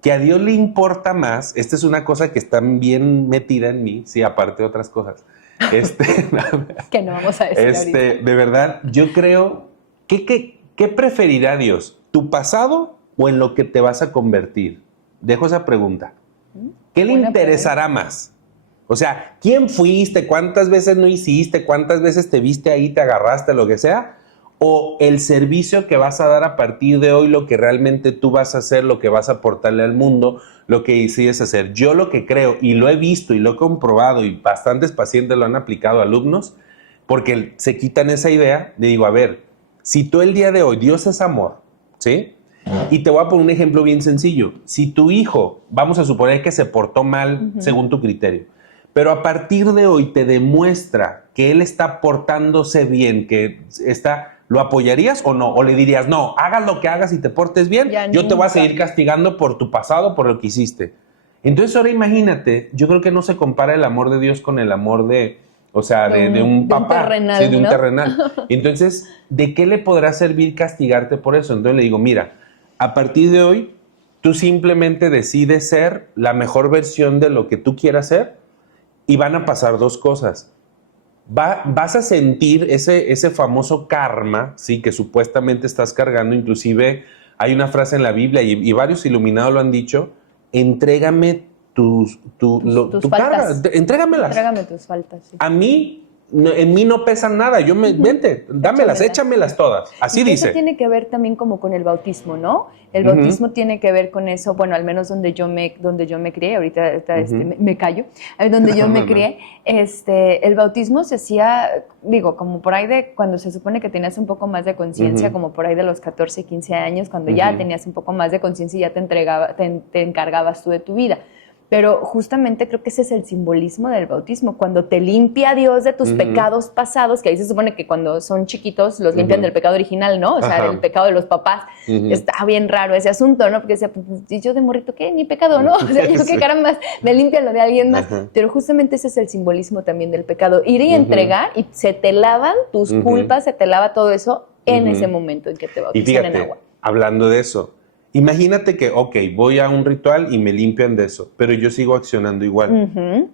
que a Dios le importa más, esta es una cosa que está bien metida en mí, sí, aparte de otras cosas. Que no vamos a decir ahorita. De verdad, yo creo, ¿qué preferirá Dios? ¿Tu pasado o en lo que te vas a convertir? Dejo esa pregunta. ¿Qué le interesará más? O sea, ¿quién fuiste? ¿Cuántas veces no hiciste? ¿Cuántas veces te viste ahí, te agarraste, lo que sea? ¿O el servicio que vas a dar a partir de hoy, lo que realmente tú vas a hacer, lo que vas a aportarle al mundo, lo que decides hacer? Yo lo que creo, y lo he visto y lo he comprobado, y bastantes pacientes lo han aplicado, alumnos, porque se quitan esa idea, le digo, a ver, si tú el día de hoy, Dios es amor, ¿sí? Y te voy a poner un ejemplo bien sencillo. Si tu hijo, vamos a suponer que se portó mal según tu criterio, pero a partir de hoy te demuestra que él está portándose bien, que ¿lo apoyarías o no? ¿O le dirías, no, hagas lo que hagas y te portes bien, yo te voy a seguir castigando por tu pasado, por lo que hiciste? Entonces ahora imagínate, yo creo que no se compara el amor de Dios con el amor de un papá, terrenal, sí, de un ¿no? terrenal. Entonces, ¿de qué le podrá servir castigarte por eso? Entonces le digo, mira, a partir de hoy, tú simplemente decides ser la mejor versión de lo que tú quieras ser y van a pasar dos cosas. Vas a sentir ese famoso karma, ¿sí? Que supuestamente estás cargando. Inclusive hay una frase en la Biblia y varios iluminados lo han dicho: entrégame tu faltas. carga, entrégamelas. Entrégame tus faltas. Sí. A mí, en mí no pesan nada. Vente, dámelas, échamelas todas. Así dice. Eso tiene que ver también como con el bautismo, ¿no? El bautismo tiene que ver con eso, bueno, al menos donde yo me crié, ahorita me callo, donde yo me crié, el bautismo se hacía, digo, como por ahí de cuando se supone que tenías un poco más de conciencia, como por ahí de los 14, 15 años, cuando ya tenías un poco más de conciencia y ya te encargabas tú de tu vida. Pero justamente creo que ese es el simbolismo del bautismo, cuando te limpia Dios de tus pecados pasados, que ahí se supone que cuando son chiquitos los limpian del pecado original, ¿no? O sea, del pecado de los papás. Está bien raro ese asunto, ¿no? Porque decía, pues, ¿y yo de morrito qué? Ni pecado, ¿no? O sea, yo qué caramba, me limpian lo de alguien más. Pero justamente ese es el simbolismo también del pecado. Ir y entregar, y se te lavan tus culpas, se te lava todo eso en ese momento en que te bautizan y fíjate, en agua. Hablando de eso, imagínate que, voy a un ritual y me limpian de eso, pero yo sigo accionando igual.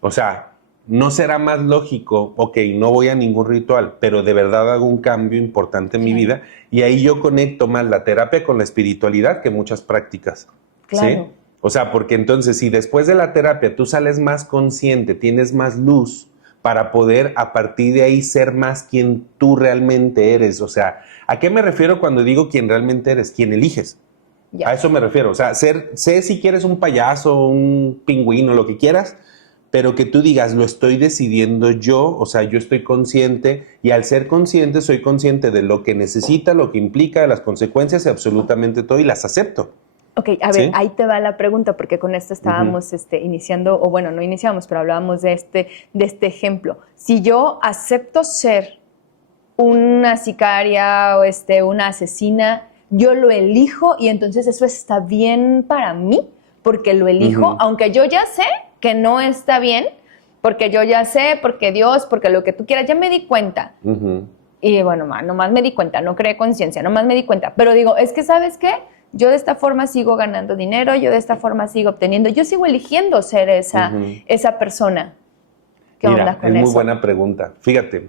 O sea, ¿no será más lógico, no voy a ningún ritual, pero de verdad hago un cambio importante en mi vida? Y ahí yo conecto más la terapia con la espiritualidad que muchas prácticas. Claro. ¿Sí? O sea, porque entonces si después de la terapia tú sales más consciente, tienes más luz para poder a partir de ahí ser más quien tú realmente eres. O sea, ¿a qué me refiero cuando digo quien realmente eres? Quien eliges. A eso me refiero. O sea, sé si quieres un payaso, un pingüino, lo que quieras, pero que tú digas, lo estoy decidiendo yo, o sea, yo estoy consciente, y al ser consciente soy consciente de lo que necesita, lo que implica, de las consecuencias y absolutamente todo, y las acepto. Ok, a ver, ¿sí? Ahí te va la pregunta, porque con esto estábamos iniciando, o bueno, no iniciamos, pero hablábamos de este ejemplo. Si yo acepto ser una sicaria o una asesina, yo lo elijo y entonces eso está bien para mí, porque lo elijo, aunque yo ya sé que no está bien, porque yo ya sé, porque Dios, porque lo que tú quieras, ya me di cuenta. Y bueno, nomás me di cuenta, no creé conciencia, nomás me di cuenta. Pero digo, es que ¿sabes qué? Yo de esta forma sigo ganando dinero, yo de esta forma sigo obteniendo, yo sigo eligiendo ser esa persona. ¿Qué onda con eso? Es muy buena pregunta. Fíjate,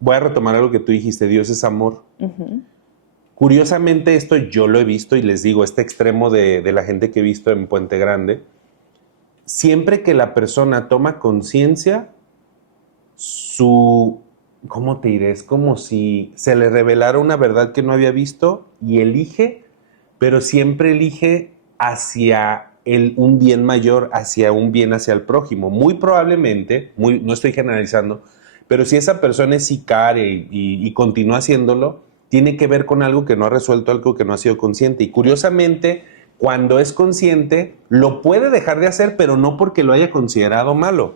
voy a retomar algo que tú dijiste, Dios es amor. Curiosamente esto yo lo he visto y les digo, este extremo de la gente que he visto en Puente Grande, siempre que la persona toma conciencia, ¿cómo te diré? Es como si se le revelara una verdad que no había visto y elige, pero siempre elige hacia un bien mayor, hacia un bien hacia el prójimo. Muy probablemente, no estoy generalizando, pero si esa persona es sicaria y continúa haciéndolo, tiene que ver con algo que no ha resuelto, algo que no ha sido consciente. Y curiosamente, cuando es consciente, lo puede dejar de hacer, pero no porque lo haya considerado malo.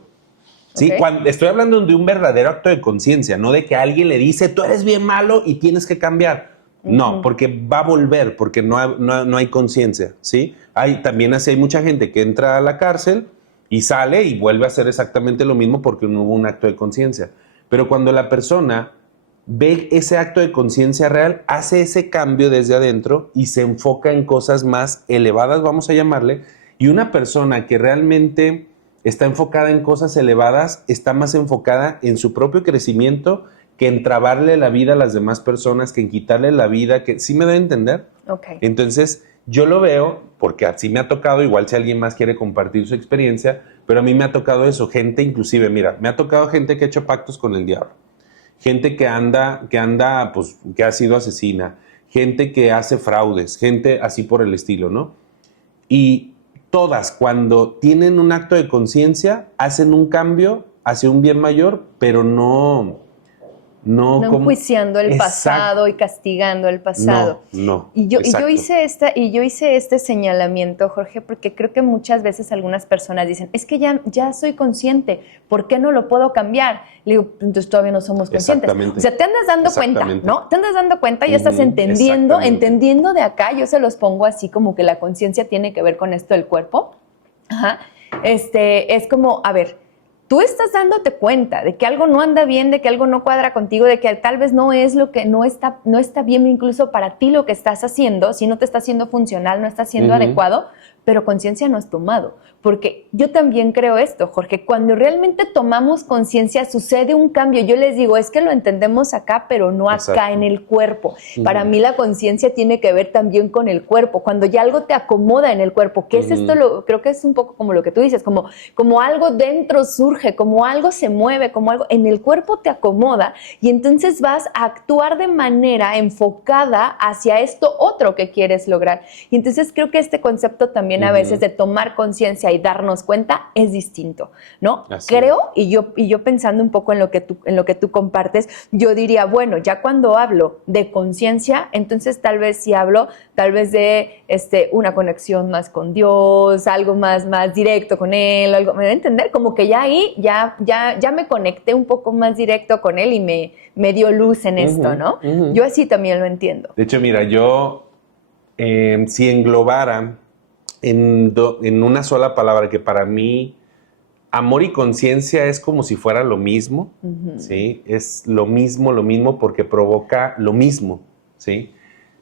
¿Sí? Estoy hablando de un verdadero acto de conciencia, no de que alguien le dice, tú eres bien malo y tienes que cambiar. No, porque va a volver, porque no hay conciencia, ¿sí? También así hay mucha gente que entra a la cárcel y sale y vuelve a hacer exactamente lo mismo porque no hubo un acto de conciencia. Pero cuando la persona ve ese acto de conciencia real, hace ese cambio desde adentro y se enfoca en cosas más elevadas, vamos a llamarle, y una persona que realmente está enfocada en cosas elevadas, está más enfocada en su propio crecimiento que en trabarle la vida a las demás personas, que en quitarle la vida, que ¿sí me da a entender? Okay. Entonces, yo lo veo, porque así me ha tocado, igual si alguien más quiere compartir su experiencia, pero a mí me ha tocado eso, gente inclusive, mira, me ha tocado gente que ha hecho pactos con el diablo, gente que anda, pues, que ha sido asesina, gente que hace fraudes, gente así por el estilo, ¿no? Y todas, cuando tienen un acto de conciencia, hacen un cambio hacia un bien mayor, pero no enjuiciando el pasado y castigando el pasado. Y yo hice este señalamiento, Jorge, porque creo que muchas veces algunas personas dicen, es que ya soy consciente, ¿por qué no lo puedo cambiar? Le digo, entonces todavía no somos conscientes. O sea, te andas dando cuenta, ¿no? Te andas dando cuenta, ya estás entendiendo de acá. Yo se los pongo así como que la conciencia tiene que ver con esto del cuerpo. Es como, a ver, tú estás dándote cuenta de que algo no anda bien, de que algo no cuadra contigo, de que tal vez no es lo que no está bien incluso para ti lo que estás haciendo, si no te está haciendo funcional, no está siendo adecuado, pero conciencia no has tomado. Porque yo también creo esto, Jorge, cuando realmente tomamos conciencia sucede un cambio. Yo les digo, es que lo entendemos acá, pero no acá en el cuerpo. Para mí la conciencia tiene que ver también con el cuerpo. Cuando ya algo te acomoda en el cuerpo, ¿qué es esto? Creo que es un poco como lo que tú dices, como algo dentro surge, como algo se mueve, como algo en el cuerpo te acomoda y entonces vas a actuar de manera enfocada hacia esto otro que quieres lograr. Y entonces creo que este concepto también a veces de tomar conciencia y darnos cuenta es distinto, ¿no? Así creo, y yo pensando un poco en lo que tú compartes, yo diría, bueno, ya cuando hablo de conciencia, entonces tal vez sí hablo de una conexión más con Dios, algo más directo con Él, algo, ¿me da a entender? Como que ya ahí ya me conecté un poco más directo con Él y me dio luz en esto, ¿no? Yo así también lo entiendo. De hecho, mira, yo si englobara en una sola palabra, que para mí amor y conciencia es como si fuera lo mismo, ¿sí? Es lo mismo porque provoca lo mismo, ¿sí?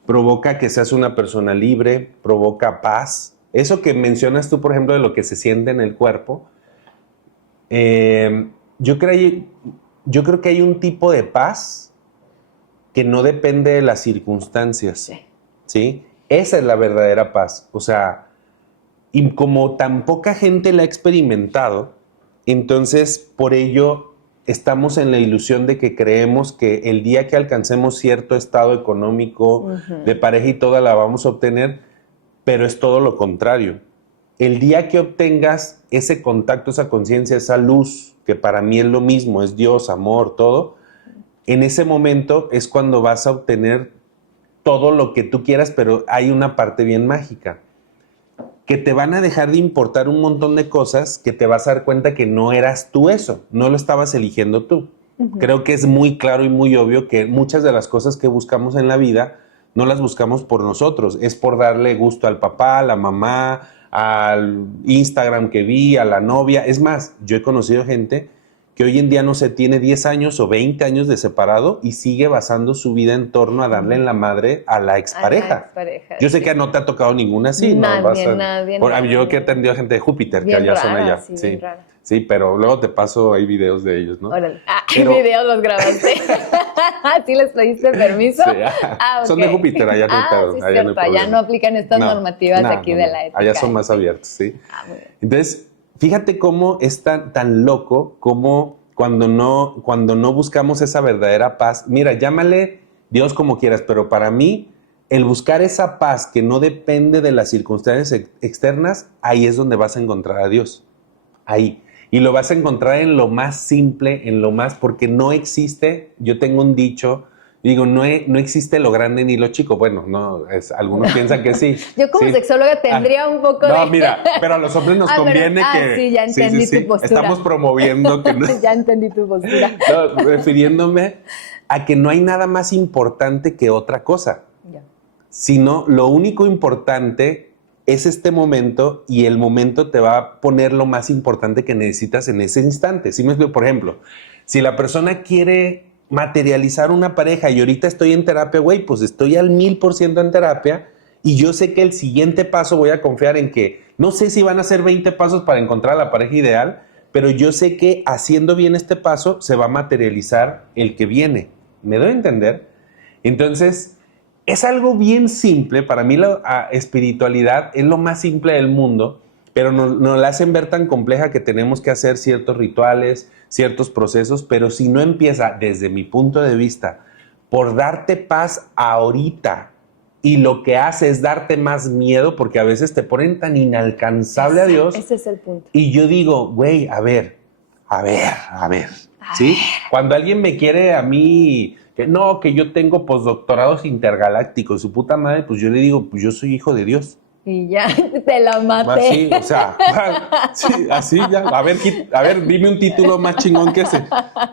Provoca que seas una persona libre, provoca paz. Eso que mencionas tú, por ejemplo, de lo que se siente en el cuerpo, yo creo que hay un tipo de paz que no depende de las circunstancias, ¿sí? Esa es la verdadera paz, o sea, y como tan poca gente la ha experimentado, entonces por ello estamos en la ilusión de que creemos que el día que alcancemos cierto estado económico de pareja y toda la vamos a obtener, pero es todo lo contrario. El día que obtengas ese contacto, esa conciencia, esa luz, que para mí es lo mismo, es Dios, amor, todo, en ese momento es cuando vas a obtener todo lo que tú quieras, pero hay una parte bien mágica, que te van a dejar de importar un montón de cosas, que te vas a dar cuenta que no eras tú eso, no lo estabas eligiendo tú. Creo que es muy claro y muy obvio que muchas de las cosas que buscamos en la vida no las buscamos por nosotros, es por darle gusto al papá, a la mamá, al Instagram que vi, a la novia. Es más, yo he conocido gente que hoy en día, no sé, tiene 10 años o 20 años de separado y sigue basando su vida en torno a darle en la madre a la expareja. Yo sé que no te ha tocado ninguna así, nadie, ¿no? Yo que he atendido gente de Júpiter, bien que allá rara, son allá. Sí, sí, pero luego te paso ahí videos de ellos, ¿no? Órale. ¿Qué videos los grabaste? ¿Sí les pediste permiso? Sí, son de Júpiter, allá no sí, allá no aplican estas normativas aquí de la ética. Allá son más abiertos, sí. Muy bien. Entonces, fíjate cómo es tan loco como cuando no buscamos esa verdadera paz. Mira, llámale Dios como quieras, pero para mí el buscar esa paz que no depende de las circunstancias externas, ahí es donde vas a encontrar a Dios. Ahí. Y lo vas a encontrar en lo más simple, porque no existe, yo tengo un dicho, digo, no existe lo grande ni lo chico. Bueno, no, algunos piensan que sí. Yo como sexóloga tendría un poco de... No, mira, pero a los hombres nos conviene que... Sí, ya entendí tu postura. Estamos promoviendo que no... Ya entendí tu postura. No, refiriéndome a que no hay nada más importante que otra cosa. Sino lo único importante es este momento, y el momento te va a poner lo más importante que necesitas en ese instante. ¿Sí me explico? Por ejemplo, si la persona quiere materializar una pareja y ahorita estoy en terapia, güey, pues estoy al 1000% en terapia y yo sé que el siguiente paso voy a confiar en que, no sé si van a ser 20 pasos para encontrar a la pareja ideal, pero yo sé que haciendo bien este paso se va a materializar el que viene. ¿Me doy a entender? Entonces, es algo bien simple. Para mí la espiritualidad es lo más simple del mundo, pero nos la hacen ver tan compleja que tenemos que hacer ciertos rituales, ciertos procesos, pero si no empieza, desde mi punto de vista, por darte paz ahorita, y lo que hace es darte más miedo, porque a veces te ponen tan inalcanzable a Dios. Ese es el punto. Y yo digo, güey, a ver, ¿sí? Cuando alguien me quiere a mí... que yo tengo postdoctorados intergalácticos, su puta madre, pues yo le digo, pues yo soy hijo de Dios. Y ya, te la maté. Así, o sea, sí, así ya. A ver, dime un título más chingón que ese.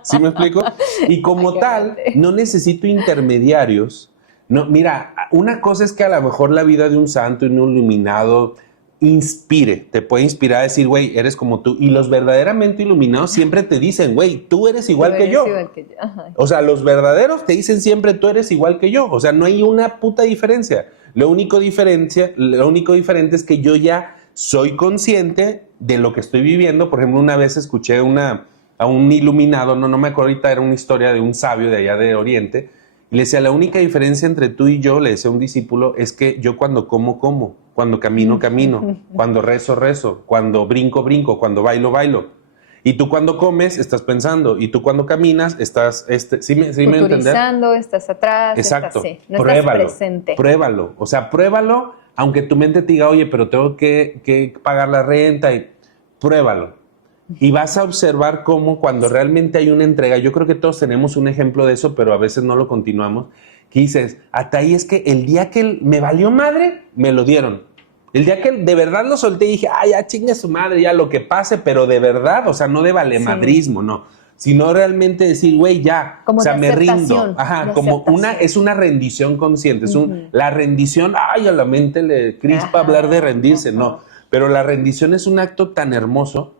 ¿Sí me explico? Y como tal, no necesito intermediarios. No, mira, una cosa es que a lo mejor la vida de un santo y un iluminado te puede inspirar a decir, güey, eres como tú. Y los verdaderamente iluminados siempre te dicen, güey, tú eres igual que yo. O sea, los verdaderos te dicen siempre, tú eres igual que yo. O sea, no hay una puta diferencia. Lo único diferente es que yo ya soy consciente de lo que estoy viviendo. Por ejemplo, una vez escuché a un iluminado, no me acuerdo ahorita, era una historia de un sabio de allá de Oriente, y le decía, la única diferencia entre tú y yo, le decía a un discípulo, es que yo cuando como, cuando camino, cuando rezo, cuando brinco, cuando bailo. Y tú cuando comes, estás pensando, y tú cuando caminas, estás, ¿sí me entiendes? Estás atrás, exacto. No estás presente. Pruébalo, o sea, pruébalo, aunque tu mente te diga, oye, pero tengo que pagar la renta, y pruébalo. Y vas a observar cómo cuando realmente hay una entrega, yo creo que todos tenemos un ejemplo de eso, pero a veces no lo continuamos, que dices, hasta ahí es que el día que me valió madre, me lo dieron. El día que de verdad lo solté y dije, ya chingue su madre, ya lo que pase, pero de verdad, o sea, no de valemadrismo, no, sino realmente decir, güey, ya, como o sea, me rindo. Como aceptación. es una rendición consciente, la rendición, a la mente le crispa hablar de rendirse, no, pero la rendición es un acto tan hermoso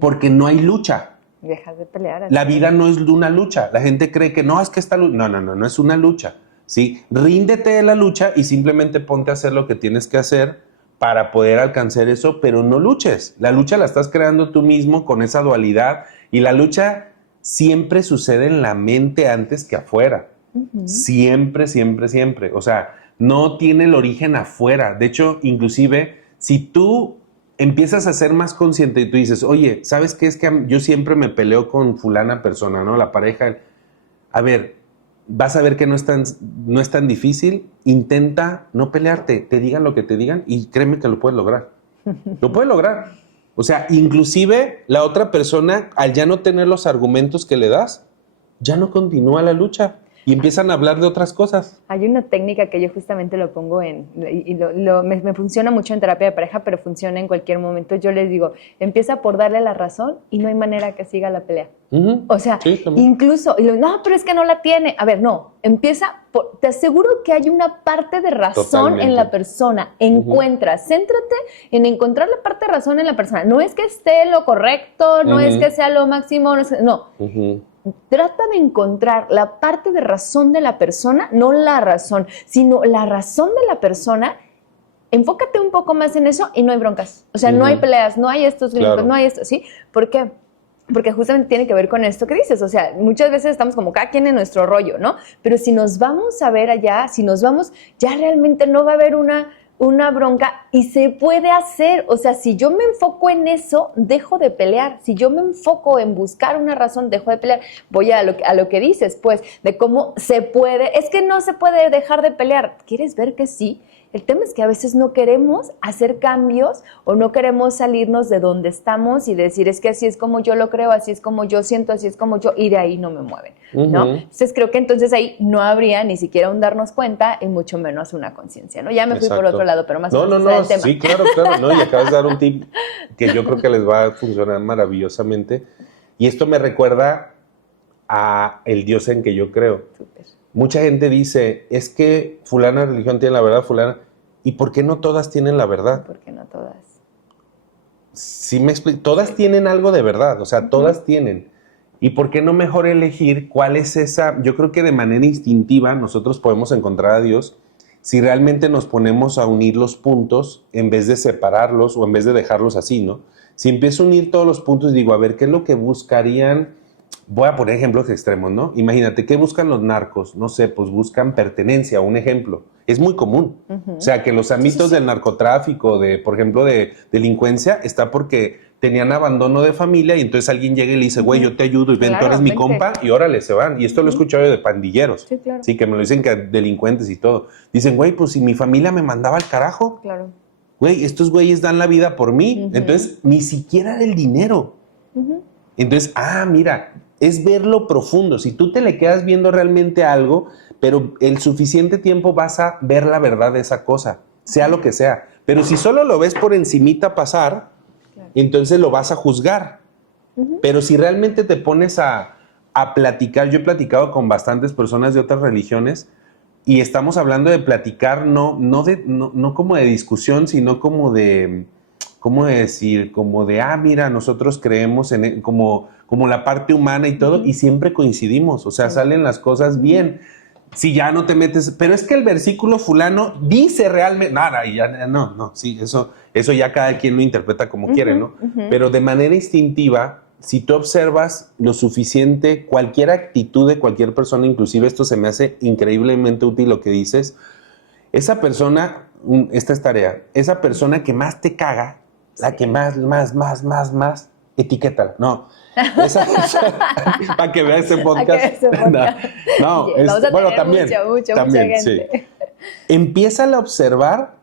porque no hay lucha. Dejas de pelear. La vida no es una lucha. La gente cree que no, es que esta lucha. No es una lucha. ¿Sí? Ríndete de la lucha y simplemente ponte a hacer lo que tienes que hacer para poder alcanzar eso, pero no luches. La lucha la estás creando tú mismo con esa dualidad y la lucha siempre sucede en la mente antes que afuera. Siempre. O sea, no tiene el origen afuera. De hecho, inclusive, si tú empiezas a ser más consciente y tú dices, oye, ¿sabes qué? Es que yo siempre me peleo con fulana persona, ¿no? La pareja. A ver, vas a ver que no es tan difícil. Intenta no pelearte. Te digan lo que te digan y créeme que lo puedes lograr. Lo puedes lograr. O sea, inclusive la otra persona, al ya no tener los argumentos que le das, ya no continúa la lucha. Y empiezan a hablar de otras cosas. Hay una técnica que yo justamente lo pongo me funciona mucho en terapia de pareja, pero funciona en cualquier momento. Yo les digo, empieza por darle la razón y no hay manera que siga la pelea. O sea, sí, incluso, no, pero es que no la tiene. A ver, no, empieza te aseguro que hay una parte de razón totalmente en la persona. Céntrate en encontrar la parte de razón en la persona. No es que esté lo correcto, no es que sea lo máximo, no. Trata de encontrar la parte de razón de la persona, no la razón, sino la razón de la persona. Enfócate un poco más en eso y no hay broncas. O sea, no hay peleas, no hay estos gritos, no hay esto, ¿sí? ¿Por qué? Porque justamente tiene que ver con esto que dices. O sea, muchas veces estamos como cada quien en nuestro rollo, ¿no? Pero si nos vamos a ver allá, si nos vamos, ya realmente no va a haber una bronca y se puede hacer. O sea, si yo me enfoco en eso, dejo de pelear. Si yo me enfoco en buscar una razón, dejo de pelear. Voy a lo que dices, pues, de cómo se puede. Es que no se puede dejar de pelear. ¿Quieres ver que sí? El tema es que a veces no queremos hacer cambios o no queremos salirnos de donde estamos y decir, es que así es como yo lo creo, así es como yo siento, así es como yo, y de ahí no me mueven, ¿no? Entonces creo que entonces ahí no habría ni siquiera un darnos cuenta y mucho menos una conciencia, ¿no? Ya me fui por otro lado, pero más o menos el tema. Sí, claro, no, y acabas de dar un tip que yo creo que les va a funcionar maravillosamente, y esto me recuerda a el Dios en que yo creo. Súper. Mucha gente dice, es que fulana religión tiene la verdad, fulana. ¿Y por qué no todas tienen la verdad? ¿Por qué no todas? Sí me explico. Todas tienen algo de verdad, o sea, todas tienen. ¿Y por qué no mejor elegir cuál es esa? Yo creo que de manera instintiva nosotros podemos encontrar a Dios si realmente nos ponemos a unir los puntos en vez de separarlos o en vez de dejarlos así, ¿no? Si empiezo a unir todos los puntos y digo, a ver, ¿qué es lo que buscarían? Voy a poner ejemplos extremos, ¿no? Imagínate, ¿qué buscan los narcos? No sé, pues buscan pertenencia, un ejemplo. Es muy común. O sea, que los ámbitos del narcotráfico, por ejemplo, de delincuencia, está porque tenían abandono de familia y entonces alguien llega y le dice, güey, yo te ayudo y ven, tú eres mi compa, y órale, se van. Y esto lo he escuchado yo de pandilleros. Sí, claro. Sí, que me lo dicen que delincuentes y todo. Dicen, güey, pues si mi familia me mandaba al carajo. Claro. Güey, estos güeyes dan la vida por mí. Entonces, ni siquiera el dinero. Entonces, mira, es verlo profundo. Si tú te le quedas viendo realmente algo, pero el suficiente tiempo vas a ver la verdad de esa cosa, sea lo que sea. Pero si solo lo ves por encimita pasar, entonces lo vas a juzgar. Pero si realmente te pones a platicar, yo he platicado con bastantes personas de otras religiones y estamos hablando de platicar no como de discusión, sino como de ¿cómo decir? Como de, mira, nosotros creemos en como la parte humana y todo, y siempre coincidimos, o sea, salen las cosas bien. Si ya no te metes, pero es que el versículo fulano dice realmente, nada, y ya no, sí, eso ya cada quien lo interpreta como quiere, ¿no? Pero de manera instintiva, si tú observas lo suficiente, cualquier actitud de cualquier persona, inclusive esto se me hace increíblemente útil lo que dices, esa persona, esta es tarea, esa persona que más te caga, la que más, etiquétala, no. Para que vea ese podcast. No, bueno, también. Mucha gente. Sí. Empieza a observar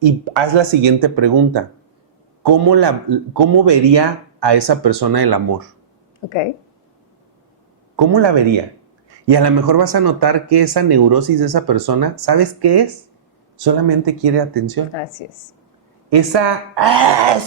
y haz la siguiente pregunta. ¿Cómo vería a esa persona el amor? Ok. ¿Cómo la vería? Y a lo mejor vas a notar que esa neurosis de esa persona, ¿sabes qué es? Solamente quiere atención. Así es. Ese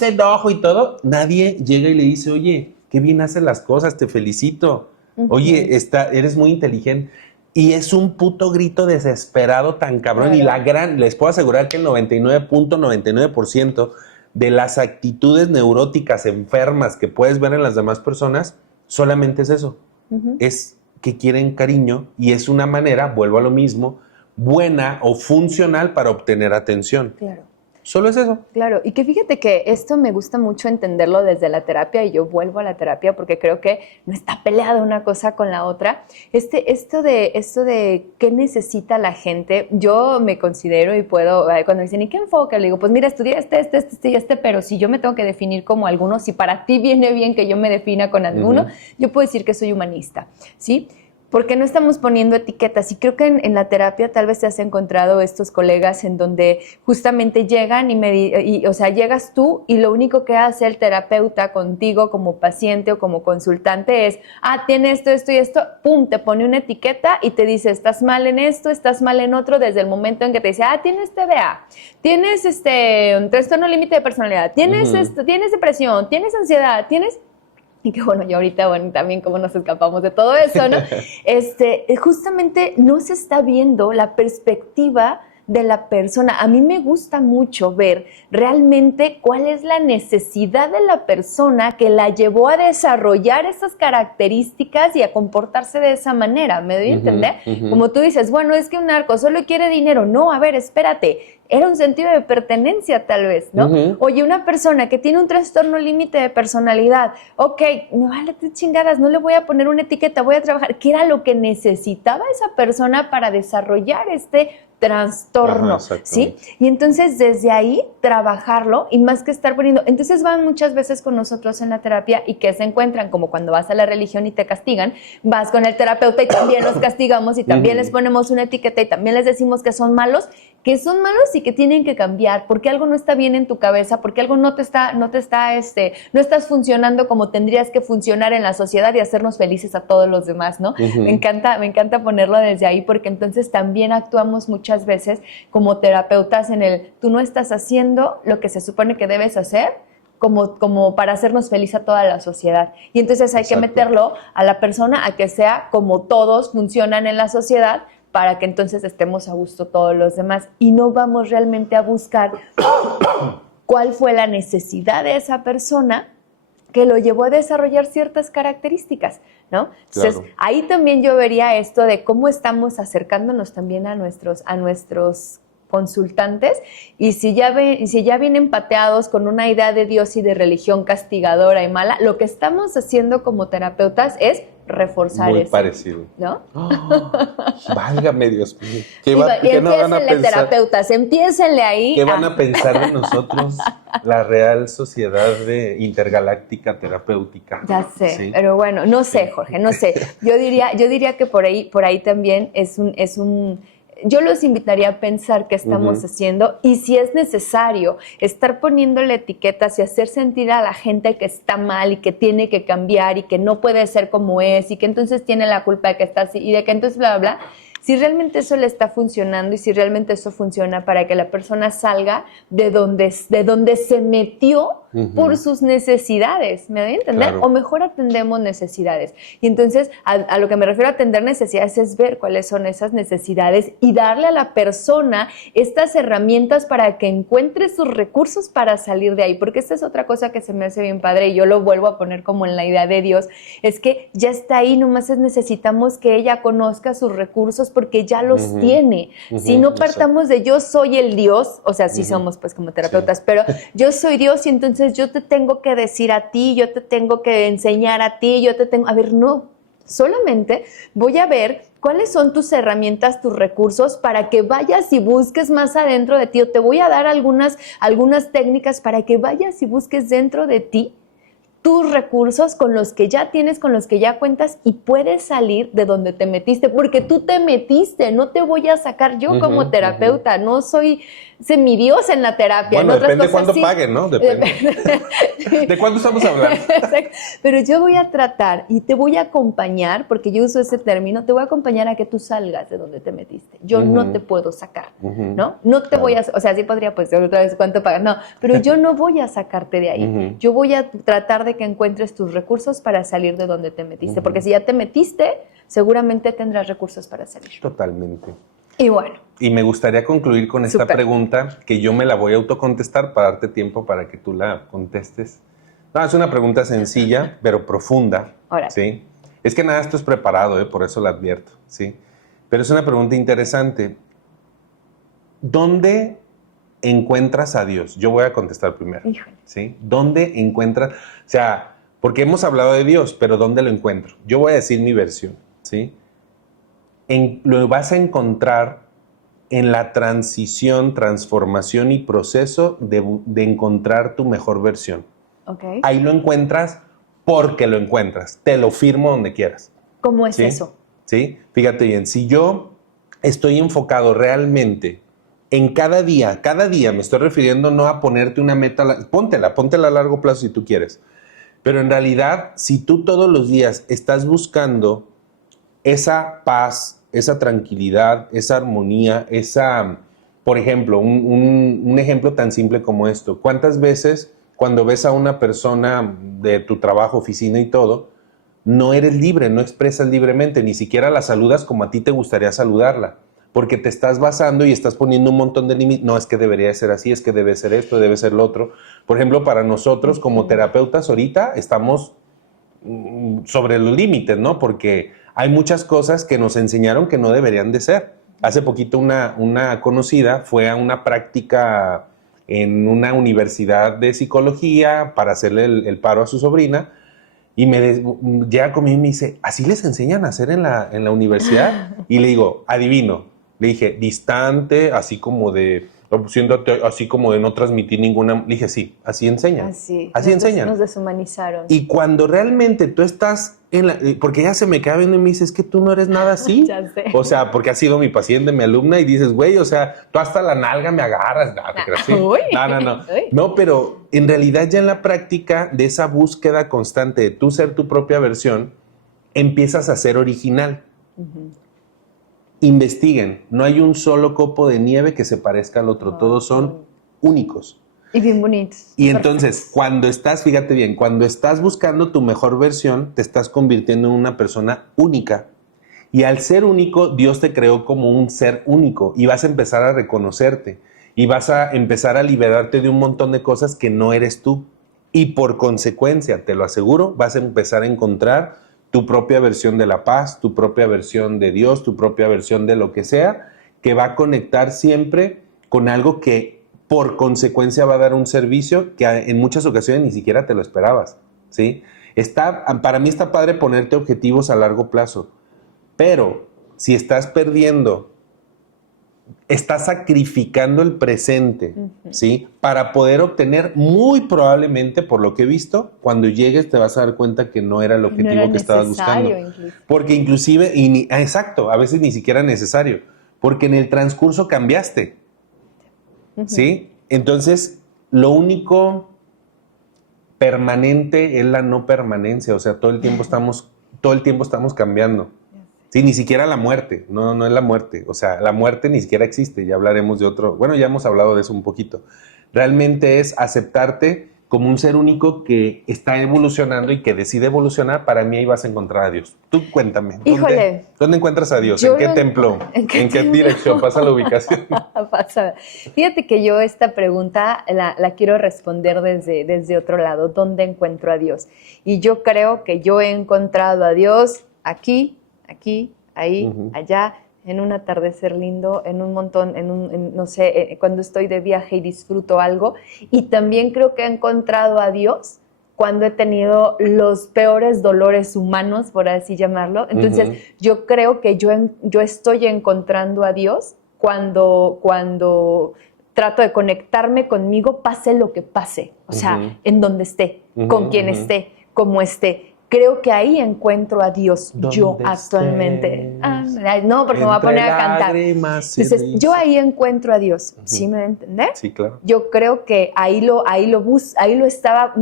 enojo y todo, nadie llega y le dice, oye, qué bien haces las cosas, te felicito. Oye, eres muy inteligente. Y es un puto grito desesperado tan cabrón. Claro. Y les puedo asegurar que el 99.99% de las actitudes neuróticas enfermas que puedes ver en las demás personas, solamente es eso. Es que quieren cariño y es una manera, vuelvo a lo mismo, buena o funcional para obtener atención. Claro. Solo es eso. Claro, y que fíjate que esto me gusta mucho entenderlo desde la terapia, y yo vuelvo a la terapia porque creo que no está peleada una cosa con la otra. Esto de qué necesita la gente, yo me considero y puedo, cuando me dicen, ¿y qué enfoque? Le digo, pues mira, estudié este, pero si yo me tengo que definir como alguno, si para ti viene bien que yo me defina con alguno, yo puedo decir que soy humanista, ¿sí? Porque no estamos poniendo etiquetas, y creo que en la terapia tal vez te has encontrado estos colegas en donde justamente llegan o sea, llegas tú y lo único que hace el terapeuta contigo como paciente o como consultante es, tiene esto y esto, pum, te pone una etiqueta y te dice, estás mal en esto, estás mal en otro, desde el momento en que te dice, tienes TDA, tienes un trastorno límite de personalidad, tienes tienes depresión, tienes ansiedad, tienes... Y que bueno, yo ahorita, también cómo nos escapamos de todo eso, ¿no? Justamente no se está viendo la perspectiva de la persona. A mí me gusta mucho ver realmente cuál es la necesidad de la persona que la llevó a desarrollar esas características y a comportarse de esa manera. ¿Me doy a entender? Como tú dices, bueno, es que un narco solo quiere dinero. No, a ver, espérate. Era un sentido de pertenencia tal vez, ¿no? Oye, una persona que tiene un trastorno límite de personalidad, ok, no vale chingadas, no le voy a poner una etiqueta, voy a trabajar. ¿Qué era lo que necesitaba esa persona para desarrollar este trastorno? ¿Sí? Y entonces desde ahí trabajarlo, y más que estar poniendo, entonces van muchas veces con nosotros en la terapia y que se encuentran como cuando vas a la religión y te castigan, vas con el terapeuta y también los castigamos y también les ponemos una etiqueta y también les decimos que son malos y que tienen que cambiar, porque algo no está bien en tu cabeza, porque algo no estás funcionando como tendrías que funcionar en la sociedad y hacernos felices a todos los demás, ¿no? Me encanta ponerlo desde ahí, porque entonces también actuamos muchas veces como terapeutas en tú no estás haciendo lo que se supone que debes hacer, como para hacernos feliz a toda la sociedad. Y entonces hay que meterlo a la persona a que sea como todos funcionan en la sociedad, para que entonces estemos a gusto todos los demás, y no vamos realmente a buscar cuál fue la necesidad de esa persona que lo llevó a desarrollar ciertas características, ¿no? Entonces, ahí también yo vería esto de cómo estamos acercándonos también a nuestros consultantes, y si ya vienen pateados con una idea de Dios y de religión castigadora y mala, lo que estamos haciendo como terapeutas es reforzar eso. Muy parecido. ¿No? Válgame Dios mío. ¿Qué no van a pensar? Terapeutas, empiécenle ahí. ¿Qué van a pensar de nosotros, la Real Sociedad Intergaláctica Terapéutica? Ya sé, ¿sí? Pero bueno, no sé, Jorge, no sé. Yo diría que por ahí también yo los invitaría a pensar qué estamos haciendo, y si es necesario estar poniéndole etiquetas y hacer sentir a la gente que está mal y que tiene que cambiar y que no puede ser como es y que entonces tiene la culpa de que está así y de que entonces bla, bla, bla. si realmente eso le está funcionando y si realmente eso funciona para que la persona salga de donde se metió por sus necesidades, ¿me voy a entender? Claro. O mejor atendemos necesidades. Y entonces, a lo que me refiero a atender necesidades es ver cuáles son esas necesidades y darle a la persona estas herramientas para que encuentre sus recursos para salir de ahí. Porque esta es otra cosa que se me hace bien padre y yo lo vuelvo a poner como en la idea de Dios, es que ya está ahí, nomás necesitamos que ella conozca sus recursos porque ya los tiene. Si no partamos de yo soy el Dios, o sea, sí somos pues como terapeutas, pero yo soy Dios y entonces yo te tengo que decir a ti, yo te tengo que enseñar a ti, a ver, no, solamente voy a ver cuáles son tus herramientas, tus recursos para que vayas y busques más adentro de ti, o te voy a dar algunas técnicas para que vayas y busques dentro de ti tus recursos con los que ya tienes, con los que ya cuentas y puedes salir de donde te metiste, porque tú te metiste, no te voy a sacar yo como terapeuta, no soy semidios en la terapia. Bueno, en otras depende de cuánto sí. paguen, ¿no? Depende. ¿De cuánto estamos hablando? Exacto. Pero yo voy a tratar y te voy a acompañar, porque yo uso ese término, te voy a acompañar a que tú salgas de donde te metiste. Yo no te puedo sacar, ¿no? No te voy a, o sea, sí podría, pues, otra vez, ¿cuánto pagas? No, pero yo no voy a sacarte de ahí. Yo voy a tratar de que encuentres tus recursos para salir de donde te metiste, porque si ya te metiste, seguramente tendrás recursos para salir. Totalmente. Y bueno. Y me gustaría concluir con esta Súper. pregunta, que yo me la voy a autocontestar para darte tiempo para que tú la contestes. No, es una pregunta sencilla, pero profunda. Ahora. ¿Sí? Es que nada, esto es preparado, por eso la advierto. ¿Sí? Pero es una pregunta interesante. ¿Dónde encuentras a Dios? Yo voy a contestar primero. Híjole. ¿Sí? ¿Dónde encuentras? O sea, porque hemos hablado de Dios, pero ¿dónde lo encuentro? Yo voy a decir mi versión. ¿Sí? Lo vas a encontrar en la transición, transformación y proceso de encontrar tu mejor versión. Okay. Ahí lo encuentras porque lo encuentras. Te lo firmo donde quieras. ¿Cómo es ¿Sí? eso? ¿Sí? Fíjate bien, si yo estoy enfocado realmente en cada día me estoy refiriendo no a ponerte una meta, póntela a largo plazo si tú quieres. Pero en realidad, si tú todos los días estás buscando esa paz, esa tranquilidad, esa armonía, por ejemplo, un ejemplo tan simple como esto. ¿Cuántas veces cuando ves a una persona de tu trabajo, oficina y todo, no eres libre, no expresas libremente, ni siquiera la saludas como a ti te gustaría saludarla? Porque te estás basando y estás poniendo un montón de límites. No, es que debería ser así, es que debe ser esto, debe ser lo otro. Por ejemplo, para nosotros como terapeutas ahorita estamos sobre los límites, ¿no? Porque hay muchas cosas que nos enseñaron que no deberían de ser. Hace poquito una conocida fue a una práctica en una universidad de psicología para hacerle el paro a su sobrina y llega conmigo y me dice, ¿así les enseñan a hacer en la universidad? Y le digo, adivino. Le dije, distante, así como de no transmitir ninguna. Le dije, sí, así enseñan. Así enseñan. Nos deshumanizaron. Y cuando realmente tú estás porque ella se me queda viendo y me dice, es que tú no eres nada así. Ya sé. O sea, porque has sido mi paciente, mi alumna, y dices, güey, o sea, tú hasta la nalga me agarras. No. No, pero en realidad ya en la práctica de esa búsqueda constante de tú ser tu propia versión, empiezas a ser original. Investiguen, no hay un solo copo de nieve que se parezca al otro, todos son únicos. Y bien bonitos. Y entonces, fíjate bien, cuando estás buscando tu mejor versión, te estás convirtiendo en una persona única. Y al ser único, Dios te creó como un ser único y vas a empezar a reconocerte y vas a empezar a liberarte de un montón de cosas que no eres tú. Y por consecuencia, te lo aseguro, vas a empezar a encontrar tu propia versión de la paz, tu propia versión de Dios, tu propia versión de lo que sea, que va a conectar siempre con algo que por consecuencia va a dar un servicio que en muchas ocasiones ni siquiera te lo esperabas, ¿sí? Para mí está padre ponerte objetivos a largo plazo, pero si estás perdiendo, estás sacrificando el presente, ¿sí? Para poder obtener, muy probablemente, por lo que he visto, cuando llegues te vas a dar cuenta que no era el objetivo que estabas buscando. Porque inclusive, exacto, a veces ni siquiera es necesario, porque en el transcurso cambiaste, ¿sí? Entonces, lo único permanente es la no permanencia, o sea, todo el tiempo estamos cambiando. Sí, ni siquiera la muerte, no es la muerte. O sea, la muerte ni siquiera existe, ya hablaremos de otro. Bueno, ya hemos hablado de eso un poquito. Realmente es aceptarte como un ser único que está evolucionando y que decide evolucionar. Para mí ahí vas a encontrar a Dios. Tú cuéntame. Híjole. ¿Dónde encuentras a Dios? Yo ¿En qué templo? ¿En qué dirección? Pasa la ubicación. Pasa. Fíjate que yo esta pregunta la quiero responder desde otro lado. ¿Dónde encuentro a Dios? Y yo creo que yo he encontrado a Dios aquí, ahí, allá, en un atardecer lindo, en un montón, no sé, cuando estoy de viaje y disfruto algo. Y también creo que he encontrado a Dios cuando he tenido los peores dolores humanos, por así llamarlo. Entonces, yo creo que yo estoy encontrando a Dios cuando trato de conectarme conmigo, pase lo que pase. O sea, en donde esté, con quien esté, como esté. Creo que ahí encuentro a Dios yo actualmente. No, porque me voy a poner a cantar. Entonces, yo ahí encuentro a Dios. ¿Sí me entendés? Sí, claro. Yo creo que no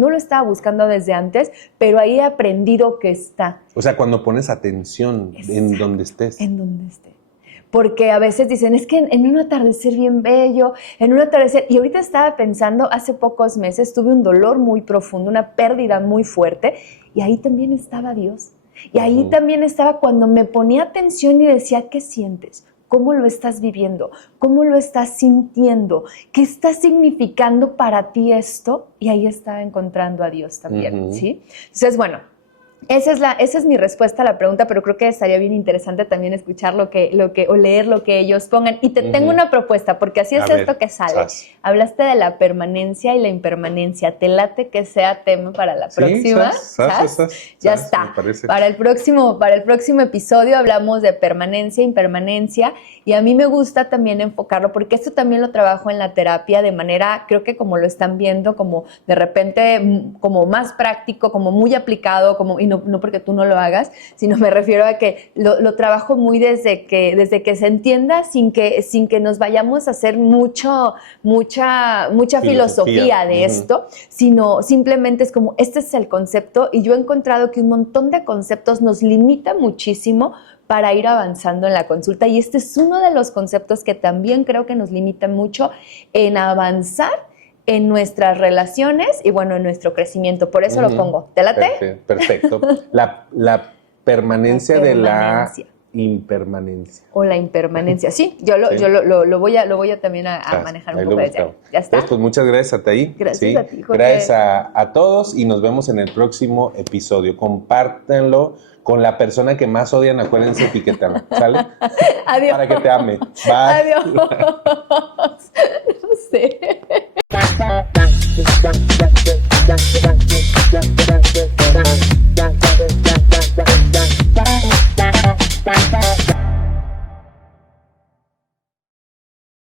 lo estaba buscando desde antes, pero ahí he aprendido que está. O sea, cuando pones atención en donde estés. En donde esté. Porque a veces dicen, es que en un atardecer bien bello, y ahorita estaba pensando, hace pocos meses tuve un dolor muy profundo, una pérdida muy fuerte, y ahí también estaba Dios. Y ahí también estaba cuando me ponía atención y decía, ¿qué sientes? ¿Cómo lo estás viviendo? ¿Cómo lo estás sintiendo? ¿Qué está significando para ti esto? Y ahí estaba encontrando a Dios también, ¿sí? Entonces, bueno, esa es mi respuesta a la pregunta, pero creo que estaría bien interesante también escuchar o leer lo que ellos pongan. Y te tengo una propuesta, porque así es esto que sale. Hablaste de la permanencia y la impermanencia. ¿Te late que sea tema para la próxima? Ya está. Para el próximo episodio hablamos de permanencia, impermanencia, y a mí me gusta también enfocarlo, porque esto también lo trabajo en la terapia de manera, creo que como lo están viendo, como de repente como más práctico, como muy aplicado, y no porque tú no lo hagas, sino me refiero a que lo trabajo muy desde que se entienda sin que nos vayamos a hacer mucha filosofía de esto, sino simplemente es como, este es el concepto, y yo he encontrado que un montón de conceptos nos limita muchísimo para ir avanzando en la consulta, y este es uno de los conceptos que también creo que nos limita mucho en avanzar en nuestras relaciones y, bueno, en nuestro crecimiento. Por eso lo pongo. ¿Te late? Perfecto. La permanencia de la impermanencia. O la impermanencia. Sí, yo lo voy a también a manejar un poco desde ahí. ¿Ya está? Pues muchas gracias a ti. Gracias a ti, Jorge. Gracias a todos, y nos vemos en el próximo episodio. Compártanlo con la persona que más odian. Acuérdense, etiquetarla. ¿Sale? Adiós. Para que te ame. Bye. Adiós. No sé.